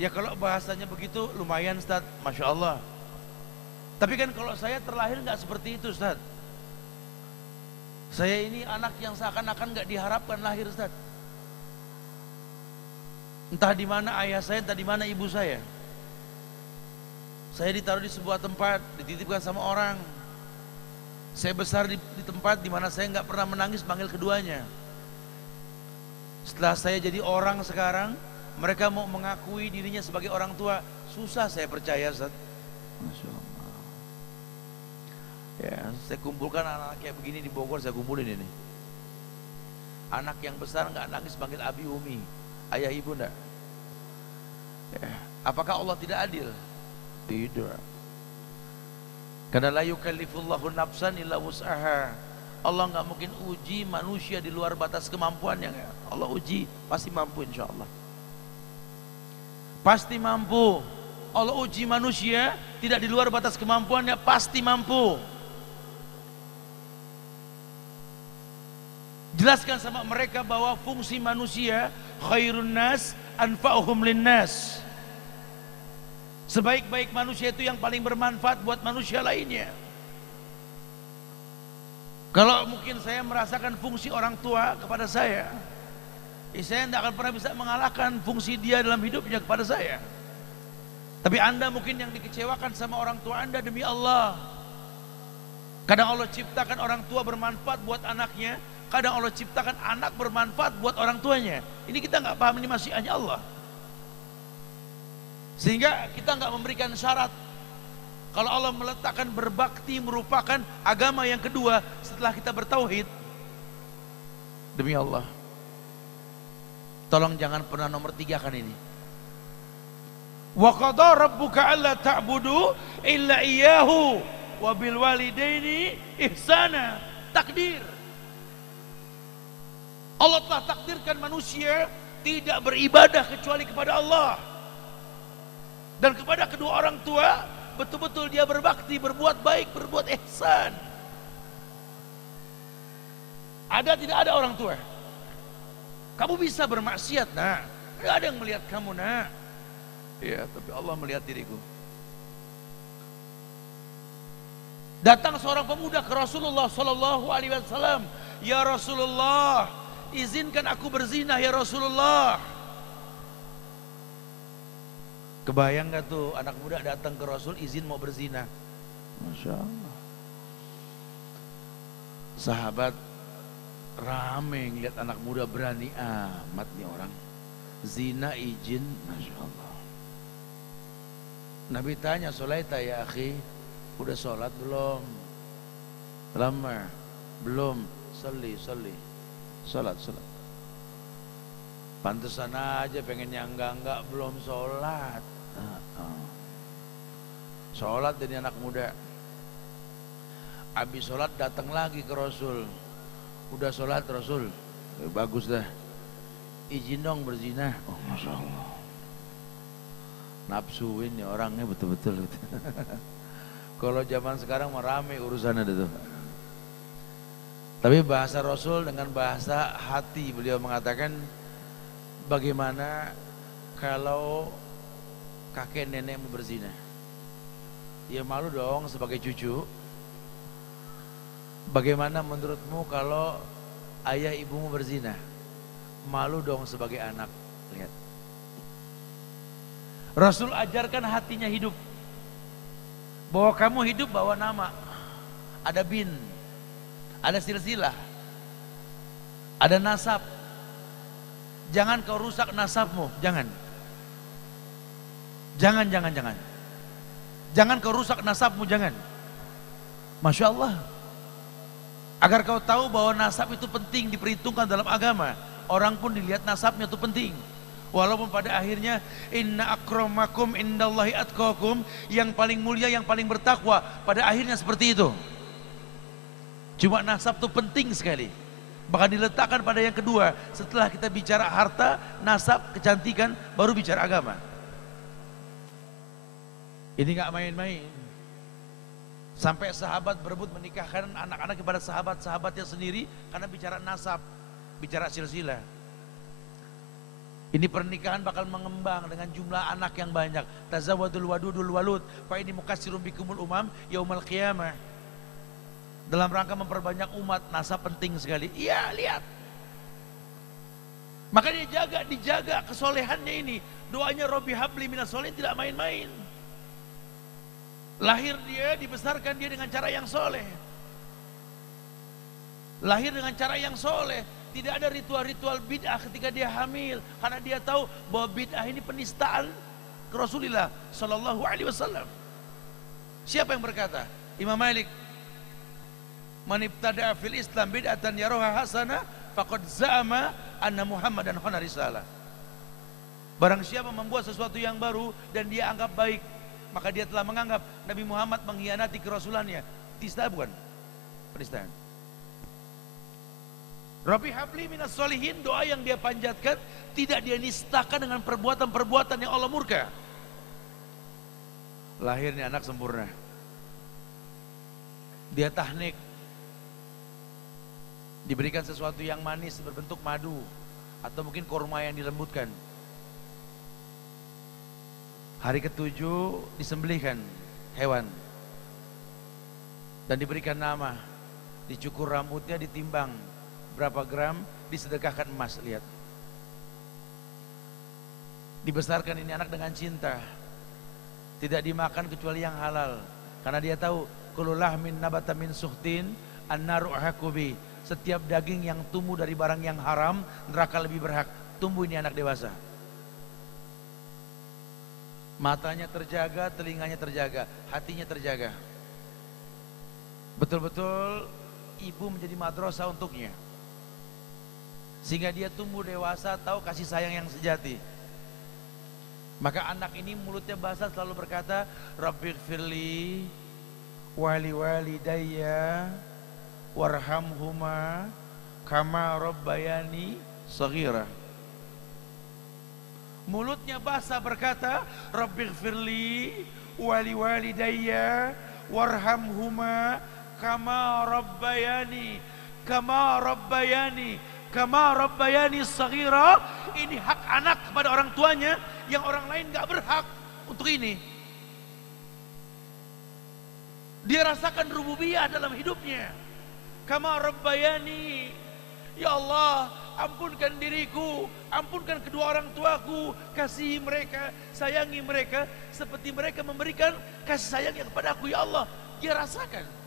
ya kalau bahasanya begitu lumayan Ustaz, Masya Allah. Tapi kan kalau saya terlahir nggak seperti itu Ustaz. Saya ini anak yang seakan-akan nggak diharapkan lahir Ustaz. Entah di mana ayah saya, entah di mana ibu saya. Saya ditaruh di sebuah tempat, dititipkan sama orang. Saya besar di tempat di mana saya nggak pernah menangis panggil keduanya. Setelah saya jadi orang sekarang, mereka mau mengakui dirinya sebagai orang tua, susah saya percaya Ustaz. Masya Allah. Ya, saya kumpulkan anak kayak begini di Bogor, saya kumpulin ini. Anak yang besar nggak nangis panggil abi umi, ayah ibu enggak. Ya, apakah Allah tidak adil? Tidak. Karena la yukallifullahu nafsan illa wus'aha. Allah nggak mungkin uji manusia di luar batas kemampuannya. Allah uji pasti mampu, insya Allah. Pasti mampu. Allah uji manusia tidak di luar batas kemampuannya, pasti mampu. Jelaskan sama mereka bahwa fungsi manusia khairun nas anfa'uhum linnas. Sebaik-baik manusia itu yang paling bermanfaat buat manusia lainnya. Kalau mungkin saya merasakan fungsi orang tua kepada saya tidak akan pernah bisa mengalahkan fungsi dia dalam hidupnya kepada saya. Tapi Anda mungkin yang dikecewakan sama orang tua Anda demi Allah. Kadang Allah ciptakan orang tua bermanfaat buat anaknya, kadang Allah ciptakan anak bermanfaat buat orang tuanya. Ini kita nggak paham, ini masih hanya Allah. Sehingga kita nggak memberikan syarat. Kalau Allah meletakkan berbakti merupakan agama yang kedua setelah kita bertauhid, demi Allah, tolong jangan pernah nomor 3 kan ini. Wa qada rabbuka alla ta'budu illa iyyahu wa bil walidaini ihsana. Takdir. Allah telah takdirkan manusia tidak beribadah kecuali kepada Allah. Dan kepada kedua orang tua betul-betul dia berbakti, berbuat baik, berbuat ihsan. Ada tidak ada orang tua? Kamu bisa bermaksiat, nak. Tidak ada yang melihat kamu, nak. Ya, tapi Allah melihat diriku. Datang seorang pemuda ke Rasulullah Sallallahu Alaihi Wasallam, ya Rasulullah, izinkan aku berzina, ya Rasulullah. Kebayang gak tuh anak muda datang ke Rasul izin mau berzina? Masya Allah. Sahabat rame ngeliat anak muda, berani amat nih orang. Zina izin, Masya Allah. Nabi tanya, Solaita ya akhi, udah sholat belum? Lama? Belum. Sali. Sholat. Pantesan aja pengen yang enggak belum sholat. Sholat jadi anak muda. Habis sholat datang lagi ke Rasul. Udah sholat Rasul, bagus dah. Izin dong berzina. Oh Masya Allah. Nafsuin ya orangnya betul-betul. Kalau zaman sekarang merame urusannya itu. Tapi bahasa Rasul dengan bahasa hati, beliau mengatakan, Bagaimana kalau kakek nenekmu berzina? Ya malu dong sebagai cucu. Bagaimana menurutmu kalau ayah ibumu berzina? Malu dong sebagai anak. Lihat. Rasul ajarkan hatinya hidup. Bahwa kamu hidup bawa nama. Ada bin, ada silsilah, ada nasab. Jangan kau rusak nasabmu, jangan. Jangan. Jangan kau rusak nasabmu, jangan. Masya Allah. Agar kau tahu bahwa nasab itu penting diperhitungkan dalam agama. Orang pun dilihat nasabnya itu penting. Walaupun pada akhirnya inna akramakum indallahi atqakum, yang paling mulia, yang paling bertakwa, pada akhirnya seperti itu. Cuma nasab itu penting sekali. Bahkan diletakkan pada yang kedua. Setelah kita bicara harta, nasab, kecantikan, baru bicara agama. Ini gak main-main. Sampai sahabat berebut menikahkan anak-anak kepada sahabat-sahabatnya sendiri karena bicara nasab, bicara silsilah. Ini pernikahan bakal mengembang dengan jumlah anak yang banyak. Tazawadul wadudul walud fa ini mukatsirum bikumul umam yaumal qiyamah. Dalam rangka memperbanyak umat, nasab penting sekali. Iya, lihat. Maka dia dijaga kesolehannya ini. Doanya Robbi habli minas solihin tidak main-main. Lahir dia, dibesarkan dia dengan cara yang soleh. Lahir dengan cara yang soleh. Tidak ada ritual-ritual bid'ah ketika dia hamil. Karena dia tahu bahwa bid'ah ini penistaan ke Rasulullah Sallallahu Alaihi Wasallam. Siapa yang berkata? Imam Malik. Man ibtada'a fil Islam bid'atan yaroha hasanah faqad za'ama anna Muhammadan khana risalah. Barang siapa membuat sesuatu yang baru dan dia anggap baik, maka dia telah menganggap Nabi Muhammad mengkhianati kerasulannya. Penistaan bukan? Penistaan. Rabbi habli minas solihin, doa yang dia panjatkan tidak dia nistakan dengan perbuatan-perbuatan yang Allah murka. Lahirnya anak sempurna. Dia tahnik. Diberikan sesuatu yang manis berbentuk madu atau mungkin kurma yang dilembutkan. Hari ketujuh disembelihkan hewan dan diberikan nama, dicukur rambutnya, ditimbang berapa gram, disedekahkan emas. Lihat, dibesarkan ini anak dengan cinta, tidak dimakan kecuali yang halal, karena dia tahu kullu lahmin nabata min suhtin annaru hakubi. Setiap daging yang tumbuh dari barang yang haram, neraka lebih berhak. Tumbuh ini anak dewasa. Matanya terjaga, telinganya terjaga, hatinya terjaga. Betul-betul ibu menjadi madrasah untuknya. Sehingga dia tumbuh dewasa, tahu kasih sayang yang sejati. Maka anak ini mulutnya basah selalu berkata, Rabbighfirli wali walidayya warhamhuma kama rabbayani shaghira. Mulutnya basah berkata, Rabbighfirli wali walidayya warhamhuma kama rabbayani shaghira. Ini hak anak kepada orang tuanya yang orang lain gak berhak untuk ini. Dia rasakan rububiyah dalam hidupnya. Kama rabbayani, ya Allah, ampunkan diriku, ampunkan kedua orang tuaku, kasihi mereka, sayangi mereka seperti mereka memberikan kasih sayangnya kepada aku, ya Allah. Dia rasakan.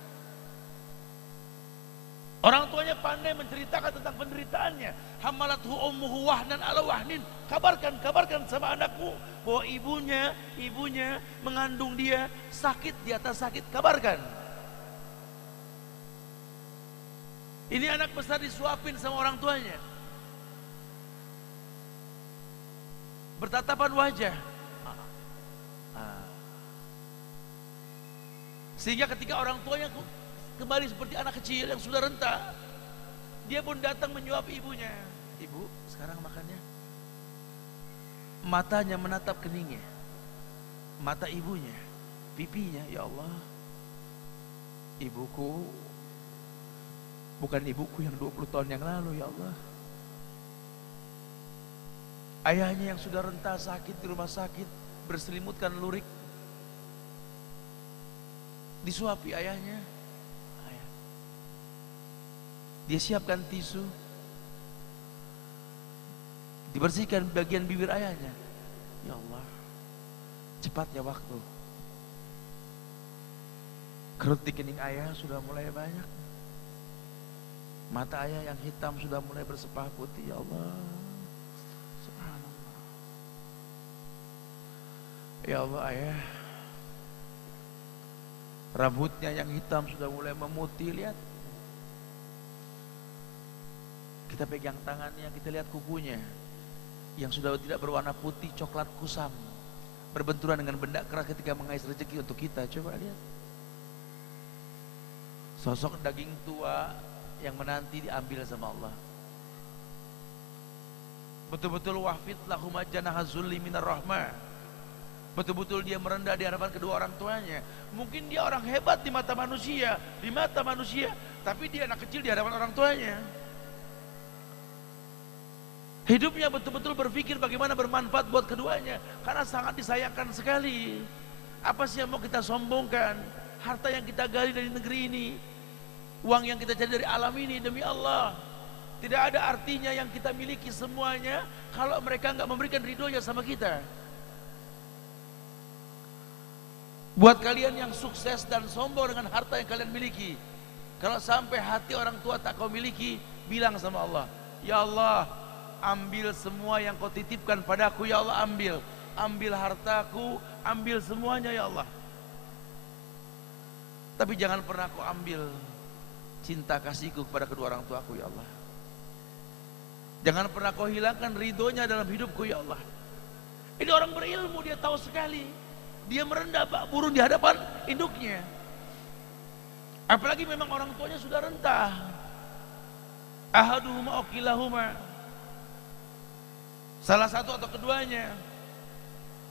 Orang tuanya pandai menceritakan tentang penderitaannya. Hamalathu ummuhu wahnan ala wahnin. Kabarkan sama anakmu bahwa ibunya mengandung dia sakit di atas sakit. Kabarkan. Ini anak besar disuapin sama orang tuanya. Bertatapan wajah. Sehingga ketika orang tuanya kembali seperti anak kecil yang sudah renta, dia pun datang menyuap ibunya. Ibu, sekarang makannya. Matanya menatap keningnya. Mata ibunya, pipinya, ya Allah. Ibuku bukan ibuku yang 20 tahun yang lalu, ya Allah. Ayahnya yang sudah renta sakit di rumah sakit, berselimutkan lurik, disuapi ayahnya. Dia siapkan tisu, dibersihkan bagian bibir ayahnya. Ya Allah, cepatnya waktu. Kerut di kening ayah sudah mulai banyak. Mata ayah yang hitam sudah mulai bersepah putih. Ya Allah, subhanallah. Ya Allah ayah, rambutnya yang hitam sudah mulai memutih. Lihat, kita pegang tangannya, kita lihat kukunya yang sudah tidak berwarna putih, coklat kusam, berbenturan dengan benda keras ketika mengais rezeki untuk kita. Coba lihat, sosok daging tua yang menanti diambil sama Allah. Betul-betul wahfid lahum janaha zulli minar rahmah. Betul-betul dia merendah di hadapan kedua orang tuanya. Mungkin dia orang hebat di mata manusia, tapi dia anak kecil di hadapan orang tuanya. Hidupnya betul-betul berpikir bagaimana bermanfaat buat keduanya, karena sangat disayangkan sekali. Apa sih yang mau kita sombongkan? Harta yang kita gali dari negeri ini, uang yang kita cari dari alam ini, demi Allah, tidak ada artinya yang kita miliki semuanya kalau mereka nggak memberikan ridhonya sama kita. Buat kalian yang sukses dan sombong dengan harta yang kalian miliki, kalau sampai hati orang tua tak kau miliki, bilang sama Allah, ya Allah, ambil semua yang kau titipkan padaku, ya Allah, ambil hartaku, ambil semuanya, ya Allah. Tapi jangan pernah kau ambil cinta kasihku kepada kedua orang tuaku, ya Allah. Jangan pernah kau hilangkan ridhonya dalam hidupku, ya Allah. Ini orang berilmu, dia tahu sekali. Dia merendah bak burung di hadapan induknya. Apalagi memang orang tuanya sudah rentah. Ahaduhuma okilahuma, salah satu atau keduanya.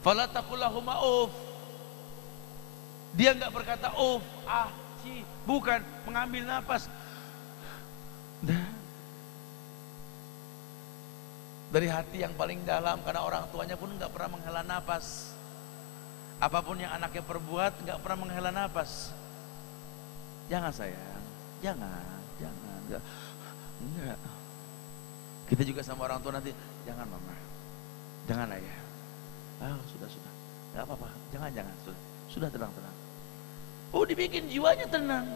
Fala taqulahuma uf. Dia enggak berkata uf, bukan, mengambil napas. Dari hati yang paling dalam, karena orang tuanya pun enggak pernah menghela napas. Apapun yang anaknya perbuat, enggak pernah menghela napas. Jangan sayang, jangan. Enggak. Kita juga sama orang tua nanti, jangan mama, jangan ayah. Sudah, enggak apa-apa, jangan, sudah tenang. Oh, dibikin jiwanya tenang.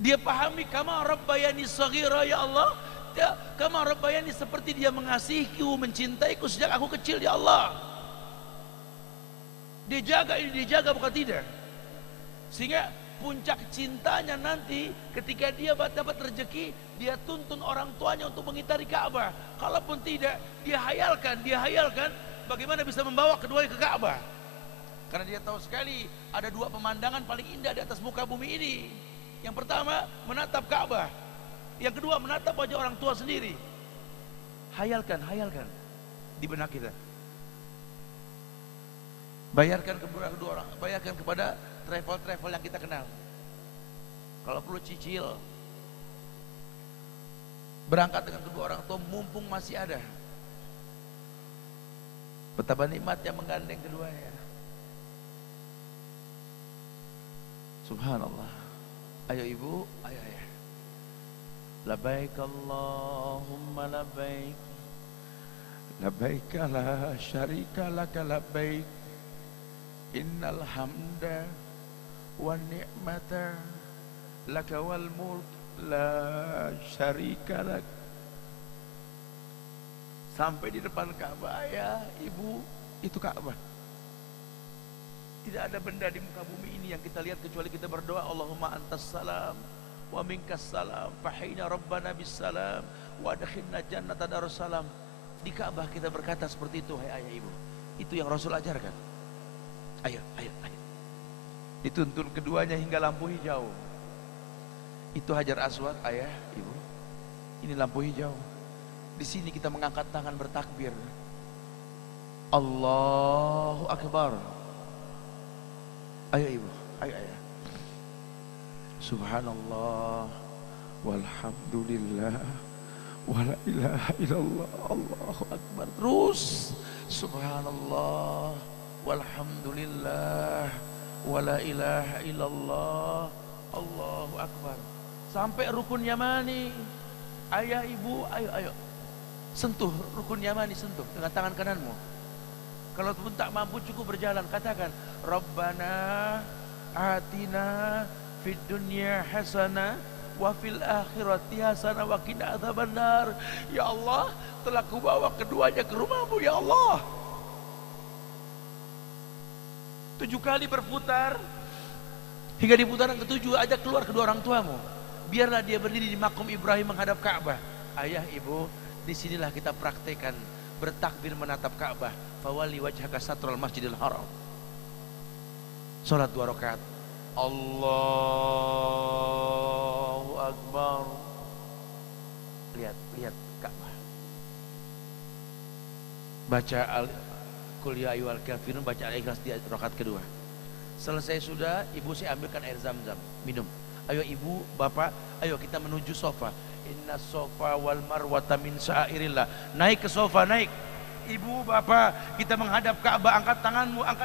Dia pahami, kama rabbayani shaghira, ya Allah. Kama rabbayani, seperti dia mengasihiku, mencintaiku sejak aku kecil, ya Allah. Dia jaga bukan tidak. Sehingga puncak cintanya nanti ketika dia dapat rezeki, dia tuntun orang tuanya untuk mengitari Ka'bah. Kalaupun tidak, dia hayalkan bagaimana bisa membawa keduanya ke Ka'bah. Karena dia tahu sekali ada dua pemandangan paling indah di atas muka bumi ini. Yang pertama, menatap Ka'bah. Yang kedua, menatap wajah orang tua sendiri. Hayalkan di benak kita. Bayarkan kepada travel yang kita kenal. Kalau perlu cicil, berangkat dengan kedua orang tua mumpung masih ada. Betapa nikmatnya menggandeng keduanya. Subhanallah. Ayo ibu, ayo ayah. Labbaik Allahumma labbaik, labbaik la syarika laka labbaik, innal hamda wan ni'mata laka wal mulk la syarika lak. Sampai di depan Ka'bah, ya ibu, itu Ka'bah. Tidak ada benda di muka bumi ini yang kita lihat kecuali kita berdoa, Allahumma antas salam wa minkas salam fahina rabbana bis salam wa adkhilna jannata darussalam. Di Ka'bah kita berkata seperti itu, hai ayah ibu. Itu yang Rasul ajarkan. Ayo. Dituntun keduanya hingga lampu hijau. Itu Hajar Aswad, ayah, ibu. Ini lampu hijau. Di sini kita mengangkat tangan bertakbir. Allahu Akbar. Ayo ibu, ayo ayah. Subhanallah walhamdulillah Wala ilaha illallah, Allahu akbar. Terus subhanallah walhamdulillah wala ilaha illallah, Allahu akbar. Sampai rukun yamani. Ayah ibu, ayo sentuh rukun yamani, sentuh dengan tangan kananmu. Kalau pun tak mampu cukup berjalan, katakan Rabbana atina fid dunya hasanah wa fil akhirati hasanah wa qina adzabannar. Ya Allah, telah kubawa keduanya ke rumahmu ya Allah. 7 kali berputar, hingga di putaran ke-7 ajak keluar kedua orang tuamu. Biarlah dia berdiri di makom Ibrahim menghadap Ka'bah. Ayah ibu, disinilah kita praktekkan bertakbir menatap Ka'bah. Fawali wajhaka satrul masjidil haram. Salat 2 rakaat. Allahu akbar. Lihat Ka'bah. Baca Qul ya ayyuhal kafirun, baca Al-Ikhlas di rakaat kedua. Selesai sudah, ibu saya ambilkan air zam-zam, minum. Ayo ibu, bapak, ayo kita menuju sofa. Inna sofa wal marwata min syairillah. Naik ke sofa, naik. Ibu, bapak, kita menghadap Ka'bah. Angkat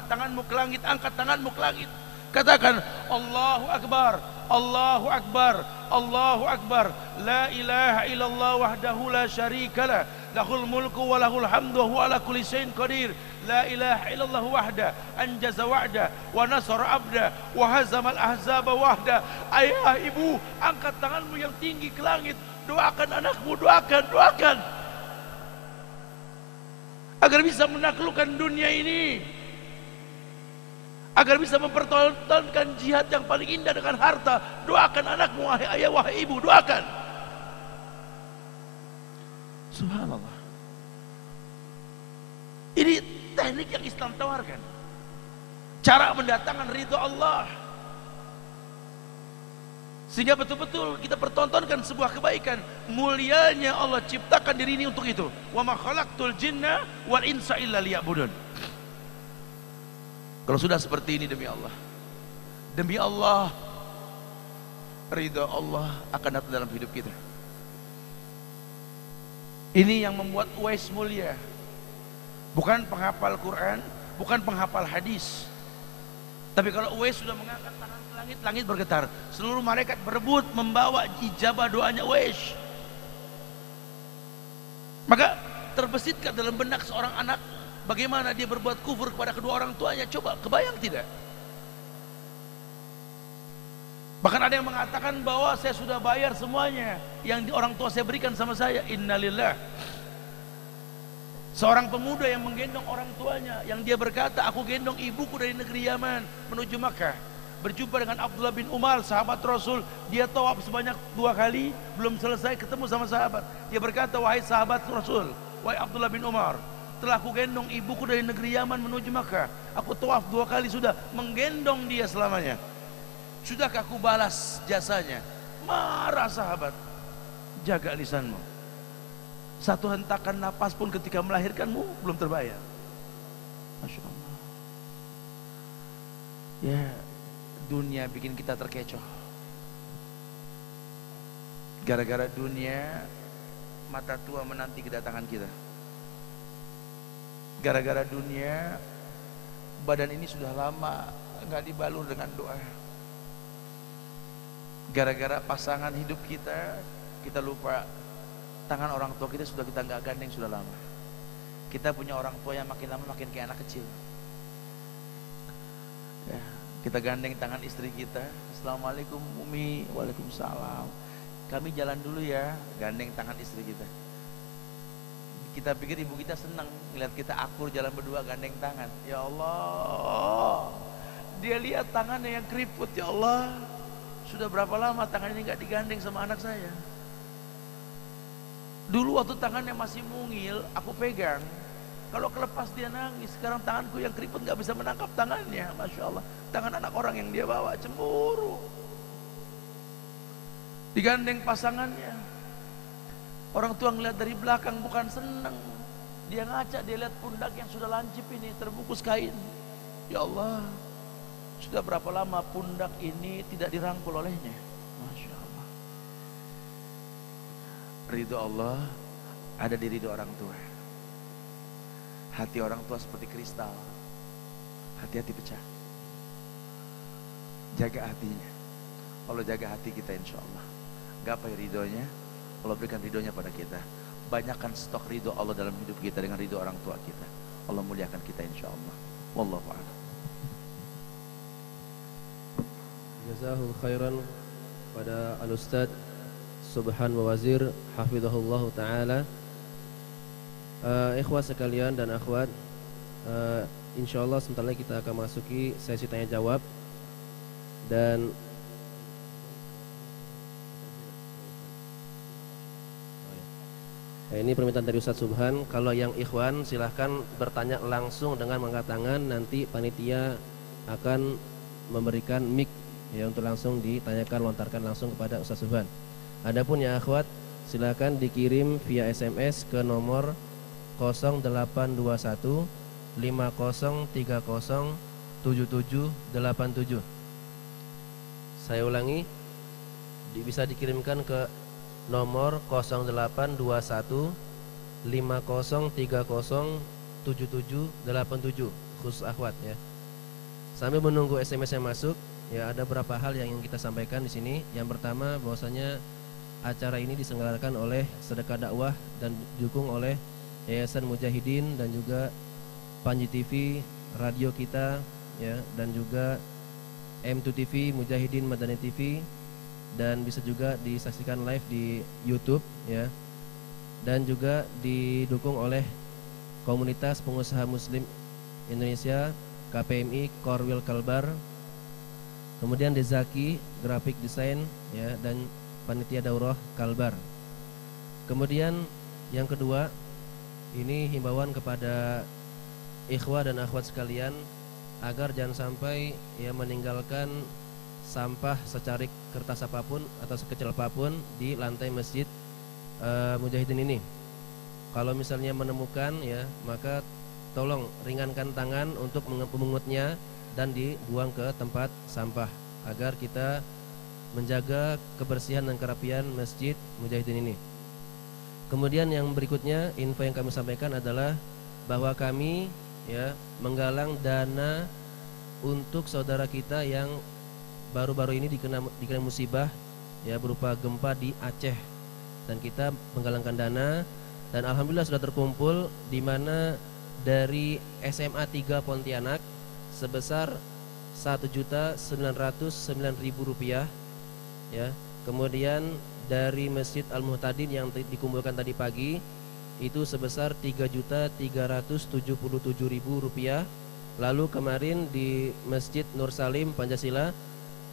tanganmu ke langit, angkat tanganmu ke langit. Katakan Allahu akbar, Allahu akbar, Allahu akbar. La ilaha illallah wahdahu la syarikalah, lahul mulku wa lahul hamdu wa huwa ala kulli syai'in qadir. La ilaha illallah wahda anjaza wa'da wa nasara abda wa hazamal ahzaba wahda. Ayah ibu, angkat tanganmu yang tinggi ke langit, doakan anakmu, doakan agar bisa menaklukkan dunia ini, agar bisa mempertontonkan jihad yang paling indah dengan harta. Doakan anakmu, wahai ayah, wahai ibu, doakan. Subhanallah. Ini teknik yang Islam tawarkan, cara mendatangkan ridho Allah, sehingga betul-betul kita pertontonkan sebuah kebaikan. Mulianya Allah ciptakan diri ini untuk itu. Wa ma khalaqtul jinna wal insa illa liya'budun. Kalau sudah seperti ini, demi Allah, ridha Allah akan datang dalam hidup kita. Ini yang membuat Uwais mulia. Bukan penghafal Quran, bukan penghafal hadis. Tapi kalau Uwais sudah mengangkat tangan ke langit, langit bergetar. Seluruh malaikat berebut membawa ijabah doanya Uwais. Maka terbesitkan dalam benak seorang anak bagaimana dia berbuat kufur kepada kedua orang tuanya. Coba kebayang tidak? Bahkan ada yang mengatakan bahwa saya sudah bayar semuanya yang orang tua saya berikan sama saya. Innalillah. Seorang pemuda yang menggendong orang tuanya, yang dia berkata, aku gendong ibuku dari negeri Yaman menuju Makkah. Berjumpa dengan Abdullah bin Umar, sahabat Rasul. Dia tawaf sebanyak 2 kali, belum selesai ketemu sama sahabat. Dia berkata, wahai sahabat Rasul, wahai Abdullah bin Umar, telah aku gendong ibuku dari negeri Yaman menuju Makkah. Aku tawaf 2 kali sudah, menggendong dia selamanya. Sudahkah aku balas jasanya? Marah sahabat. Jaga lisanmu. Satu hentakan napas pun ketika melahirkanmu belum terbayar. Masya Allah. Ya, dunia bikin kita terkecoh. Gara-gara dunia, mata tua menanti kedatangan kita. Gara-gara dunia, badan ini sudah lama nggak dibalur dengan doa. Gara-gara pasangan hidup kita, kita lupa tangan orang tua kita sudah kita nggak gandeng sudah lama. Kita punya orang tua yang makin lama makin kayak anak kecil. Ya, kita gandeng tangan istri kita. Assalamualaikum Umi, waalaikumsalam. Kami jalan dulu ya, gandeng tangan istri kita. Kita pikir ibu kita senang melihat kita akur jalan berdua gandeng tangan. Ya Allah, dia lihat tangannya yang keriput. Ya Allah, sudah berapa lama tangan ini nggak digandeng sama anak saya. Dulu waktu tangannya masih mungil, aku pegang. Kalau kelepas dia nangis. Sekarang tanganku yang keriput gak bisa menangkap tangannya. Masya Allah, tangan anak orang yang dia bawa, cemburu. Digandeng pasangannya. Orang tua ngeliat dari belakang bukan seneng. Dia ngaca, dia lihat pundak yang sudah lancip ini, terbungkus kain. Ya Allah, sudah berapa lama pundak ini tidak dirangkul olehnya. Masya Allah. ridho Allah ada di ridho orang tua. Hati orang tua seperti kristal, hati-hati pecah. Jaga hatinya. Allah jaga hati kita insya Allah. Gapai ridhonya, Allah berikan ridhonya pada kita. Banyakkan stok ridho Allah dalam hidup kita dengan ridho orang tua kita. Allah muliakan kita insya Allah. Wallahu a'lam. Jazahul khairan pada Al-Ustaz Subhan Wazir hafizahullah taala. Ikhwat sekalian dan akhwat, insyaallah sebentar lagi kita akan masuki sesi tanya jawab. Dan ini permintaan dari Ustaz Subhan. Kalau yang ikhwan silahkan bertanya langsung dengan mengangkat tangan. Nanti panitia akan memberikan mic ya untuk langsung ditanyakan, lontarkan langsung kepada Ustaz Subhan. Adapun yang akhwat silahkan dikirim via SMS ke nomor 0821 5030 7787. Saya ulangi, bisa dikirimkan ke nomor 0821 5030 7787 khusus akhwat ya. Sambil menunggu SMS yang masuk, ya ada beberapa hal yang ingin kita sampaikan di sini. Yang pertama, bahwasanya acara ini diselenggarakan oleh Sedekah Dakwah dan didukung oleh Yayasan Mujahidin dan juga Panji TV, radio kita ya, dan juga M2 TV, Mujahidin Madani TV, dan bisa juga disaksikan live di YouTube ya. Dan juga didukung oleh Komunitas Pengusaha Muslim Indonesia KPMI Korwil Kalbar, kemudian Dezaki Graphic Design ya, dan Panitia Daurah Kalbar. Kemudian yang kedua, ini himbauan kepada ikhwah dan akhwat sekalian agar jangan sampai ya meninggalkan sampah secarik kertas apapun atau sekecil apapun di lantai masjid Mujahidin ini. Kalau misalnya menemukan ya, maka tolong ringankan tangan untuk memungutnya dan dibuang ke tempat sampah agar kita menjaga kebersihan dan kerapian masjid Mujahidin ini. Kemudian yang berikutnya, info yang kami sampaikan adalah bahwa kami ya menggalang dana untuk saudara kita yang baru-baru ini dikena musibah ya berupa gempa di Aceh, dan kita menggalangkan dana dan alhamdulillah sudah terkumpul, di mana dari SMA 3 Pontianak sebesar Rp1.909.000 ya. Kemudian dari Masjid Al-Muhtadin yang dikumpulkan tadi pagi itu sebesar Rp3.377.000. Lalu kemarin di Masjid Nur Salim Pancasila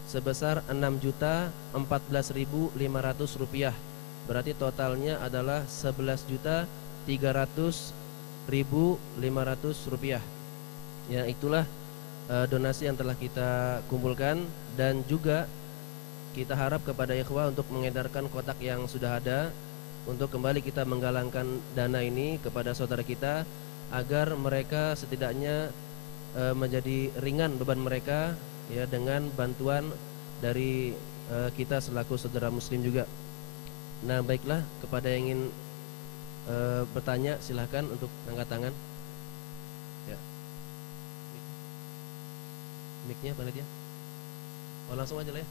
sebesar Rp6.014.500. Berarti totalnya adalah Rp11.300.500. Ya, itulah donasi yang telah kita kumpulkan, dan juga kita harap kepada ikhwah untuk mengedarkan kotak yang sudah ada untuk kembali kita menggalangkan dana ini kepada saudara kita agar mereka setidaknya menjadi ringan beban mereka ya dengan bantuan dari kita selaku saudara muslim juga. Nah, baiklah, kepada yang ingin bertanya silahkan untuk angkat tangan. Ya. Mic-nya panitia. Oh, langsung aja lah ya.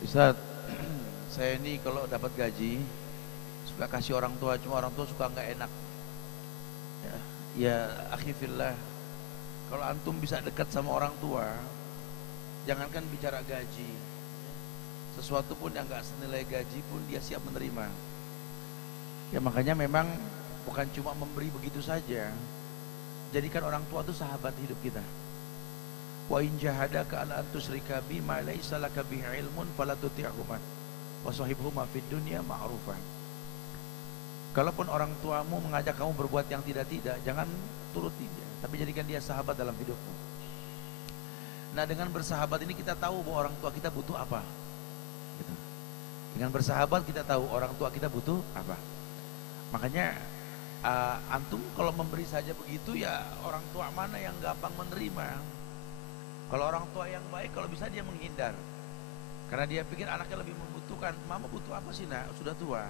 Ustaz, saya ini kalau dapat gaji suka kasih orang tua, cuma orang tua suka nggak enak. Ya akhi fillah, kalau antum bisa dekat sama orang tua, jangankan bicara gaji, sesuatu pun yang nggak senilai gaji pun dia siap menerima. Ya makanya memang bukan cuma memberi begitu saja. Jadikan orang tua itu sahabat hidup kita. Wa in jahadaka ala an tusyrika bi ma laysa laka bihi ilmun fala tuti'huma wa sahibhuma fid dunya ma'rufan. Kalaupun orang tuamu mengajak kamu berbuat yang tidak-tidak, jangan turuti dia, tapi jadikan dia sahabat dalam hidupmu. Nah, dengan bersahabat ini kita tahu bahwa orang tua kita butuh apa. Gitu. Dengan bersahabat kita tahu orang tua kita butuh apa. Makanya antum kalau memberi saja begitu, ya orang tua mana yang gampang menerima? Kalau orang tua yang baik, kalau bisa dia menghindar, karena dia pikir anaknya lebih membutuhkan. Mama butuh apa sih nak? Sudah tua.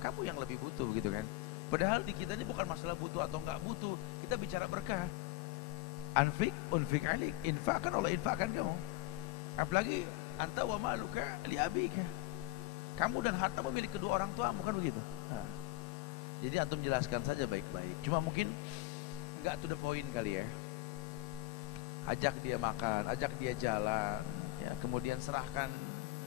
Kamu yang lebih butuh, gitu kan? Padahal di kita ini bukan masalah butuh atau enggak butuh. Kita bicara berkah. Anfik, unfik alik. Infakkan Allah infakkan kamu. Apalagi anta wa maluka li abika. Kamu dan hartamu milik kedua orang tuamu, kan begitu. Nah, jadi antum jelaskan saja baik-baik. Cuma mungkin enggak to the point kali ya. Ajak dia makan, ajak dia jalan, ya, kemudian serahkan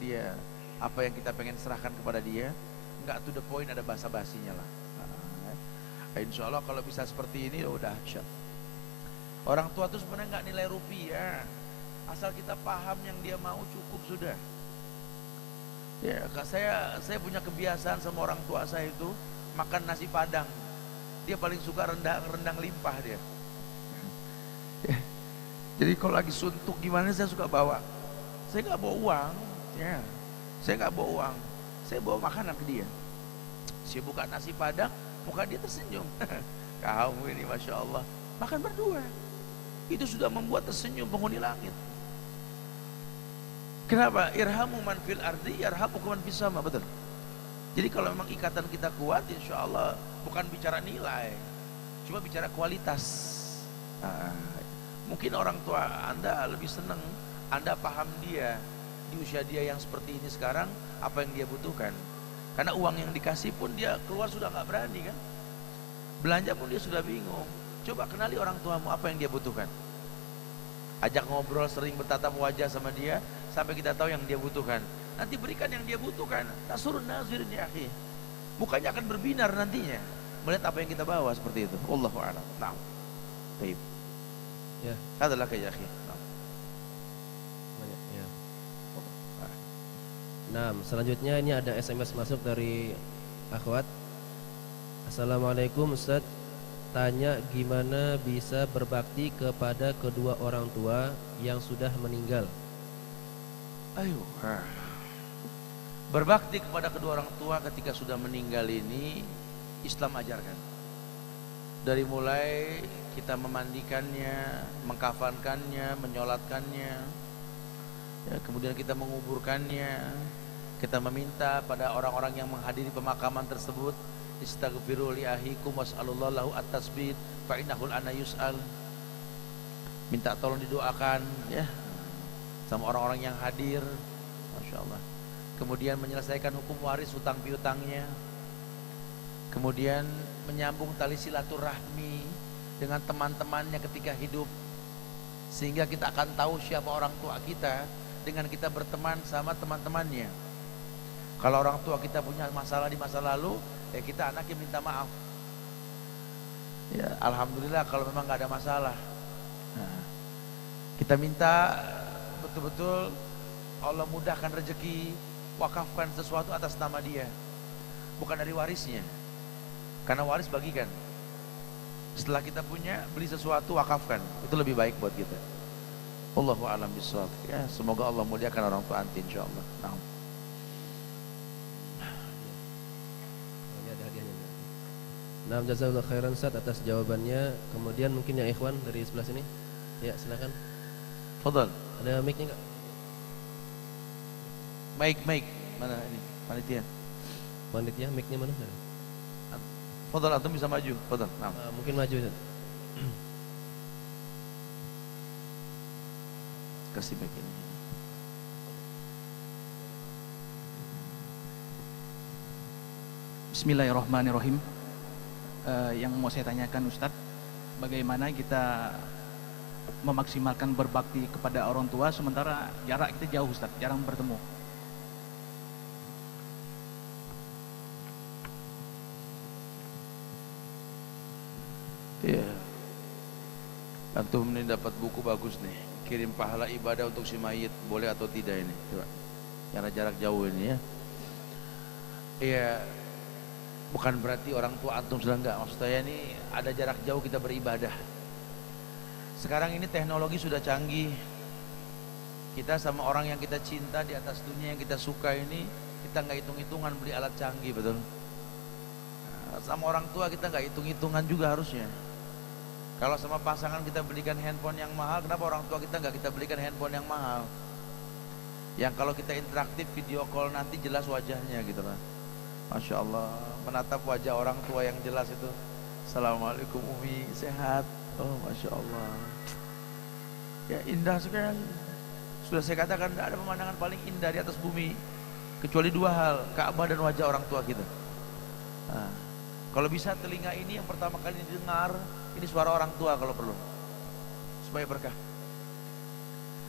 dia apa yang kita pengen serahkan kepada dia. Enggak to the point, ada basa-basinya lah. Nah, insya Allah kalau bisa seperti ini udah dahsyat. Orang tua itu sebenarnya nggak nilai rupiah, asal kita paham yang dia mau cukup sudah. Ya, saya punya kebiasaan sama orang tua saya itu makan nasi padang. Dia paling suka rendang limpah dia. Ya. Jadi kalau lagi suntuk gimana saya suka bawa. Saya nggak bawa uang, ya. Saya nggak bawa uang. Saya bawa makanan ke dia. Saya buka nasi padang, muka dia tersenyum. Kamu ini masya Allah makan berdua. Itu sudah membuat tersenyum penghuni langit. Kenapa? Irhamu man fil ardi yarhamukum man fis sama, betul. Jadi kalau memang ikatan kita kuat, insya Allah bukan bicara nilai, cuma bicara kualitas. Nah, mungkin orang tua Anda lebih senang Anda paham dia di usia dia yang seperti ini sekarang, apa yang dia butuhkan. Karena uang yang dikasih pun dia keluar sudah nggak berani kan. Belanja pun dia sudah bingung. Coba kenali orang tuamu apa yang dia butuhkan. Ajak ngobrol, sering bertatap wajah sama dia sampai kita tahu yang dia butuhkan. Nanti berikan yang dia butuhkan. Tasurun nazirin ya akhi. Bukannya akan berbinar nantinya melihat apa yang kita bawa seperti itu. Wallahu a'lam. Nah. Baik. Ya. Adalah kayak akhi. Ya. Nah, selanjutnya ini ada SMS masuk dari akhwat. Assalamualaikum Ustaz. Tanya gimana bisa berbakti kepada kedua orang tua yang sudah meninggal. Ayo. Berbakti kepada kedua orang tua ketika sudah meninggal ini Islam ajarkan. Dari mulai kita memandikannya, mengkafankannya, menyolatkannya, ya, kemudian kita menguburkannya, kita meminta pada orang-orang yang menghadiri pemakaman tersebut, istaghfiru li ahikum was'alullahu lahu at-tasbit fa innahul ana yus'al. Minta tolong didoakan ya sama orang-orang yang hadir. Masya Allah. Kemudian menyelesaikan hukum waris hutang piutangnya. Kemudian menyambung tali silaturahmi dengan teman-temannya ketika hidup, sehingga kita akan tahu siapa orang tua kita dengan kita berteman sama teman-temannya. Kalau orang tua kita punya masalah di masa lalu, ya kita anaknya minta maaf. Ya, alhamdulillah kalau memang nggak ada masalah. Nah, kita minta betul-betul Allah mudahkan rezeki, wakafkan sesuatu atas nama dia, bukan dari warisnya. Karena waris bagikan. Setelah kita punya, beli sesuatu, wakafkan. Itu lebih baik buat kita. Allahu a'lam bishawab. Ya, semoga Allah muliakan orang tua anti insyaallah. Nah. Nah, jazakallahu khairan Ustaz atas jawabannya. Kemudian mungkin yang ikhwan dari sebelah sini. Ya, silakan. Fadhal. Ada mic-nya enggak? Mic. Mana ini? Panitia. Panitia mic-nya mana? Fadhal, antum bisa maju. Fadhal. Nah. Mungkin maju Ustaz. Kasih mic ini. Bismillahirrahmanirrahim. Yang mau saya tanyakan Ustadz, bagaimana kita memaksimalkan berbakti kepada orang tua sementara jarak kita jauh Ustadz, jarang bertemu. Iya. Antum ini dapat buku bagus nih. Kirim pahala ibadah untuk si mayit, boleh atau tidak ini? Coba. Karena jarak jauh ini ya. Iya. Bukan berarti orang tua antum sudah enggak. Maksud saya ini ada jarak jauh kita beribadah. Sekarang ini teknologi sudah canggih. Kita sama orang yang kita cinta di atas dunia yang kita suka ini, kita nggak hitung-hitungan beli alat canggih, betul? Nah, sama orang tua kita nggak hitung-hitungan juga harusnya. Kalau sama pasangan kita belikan handphone yang mahal, kenapa orang tua kita nggak kita belikan handphone yang mahal? Yang kalau kita interaktif video call nanti jelas wajahnya gitu kan. Masya Allah, menatap wajah orang tua yang jelas itu. Assalamualaikum Umi, sehat? Oh Masya Allah. Ya indah sekali. Sudah saya katakan tidak ada pemandangan paling indah di atas bumi kecuali dua hal, Ka'bah dan wajah orang tua kita. Nah, kalau bisa telinga ini yang pertama kali didengar, ini suara orang tua kalau perlu, supaya berkah.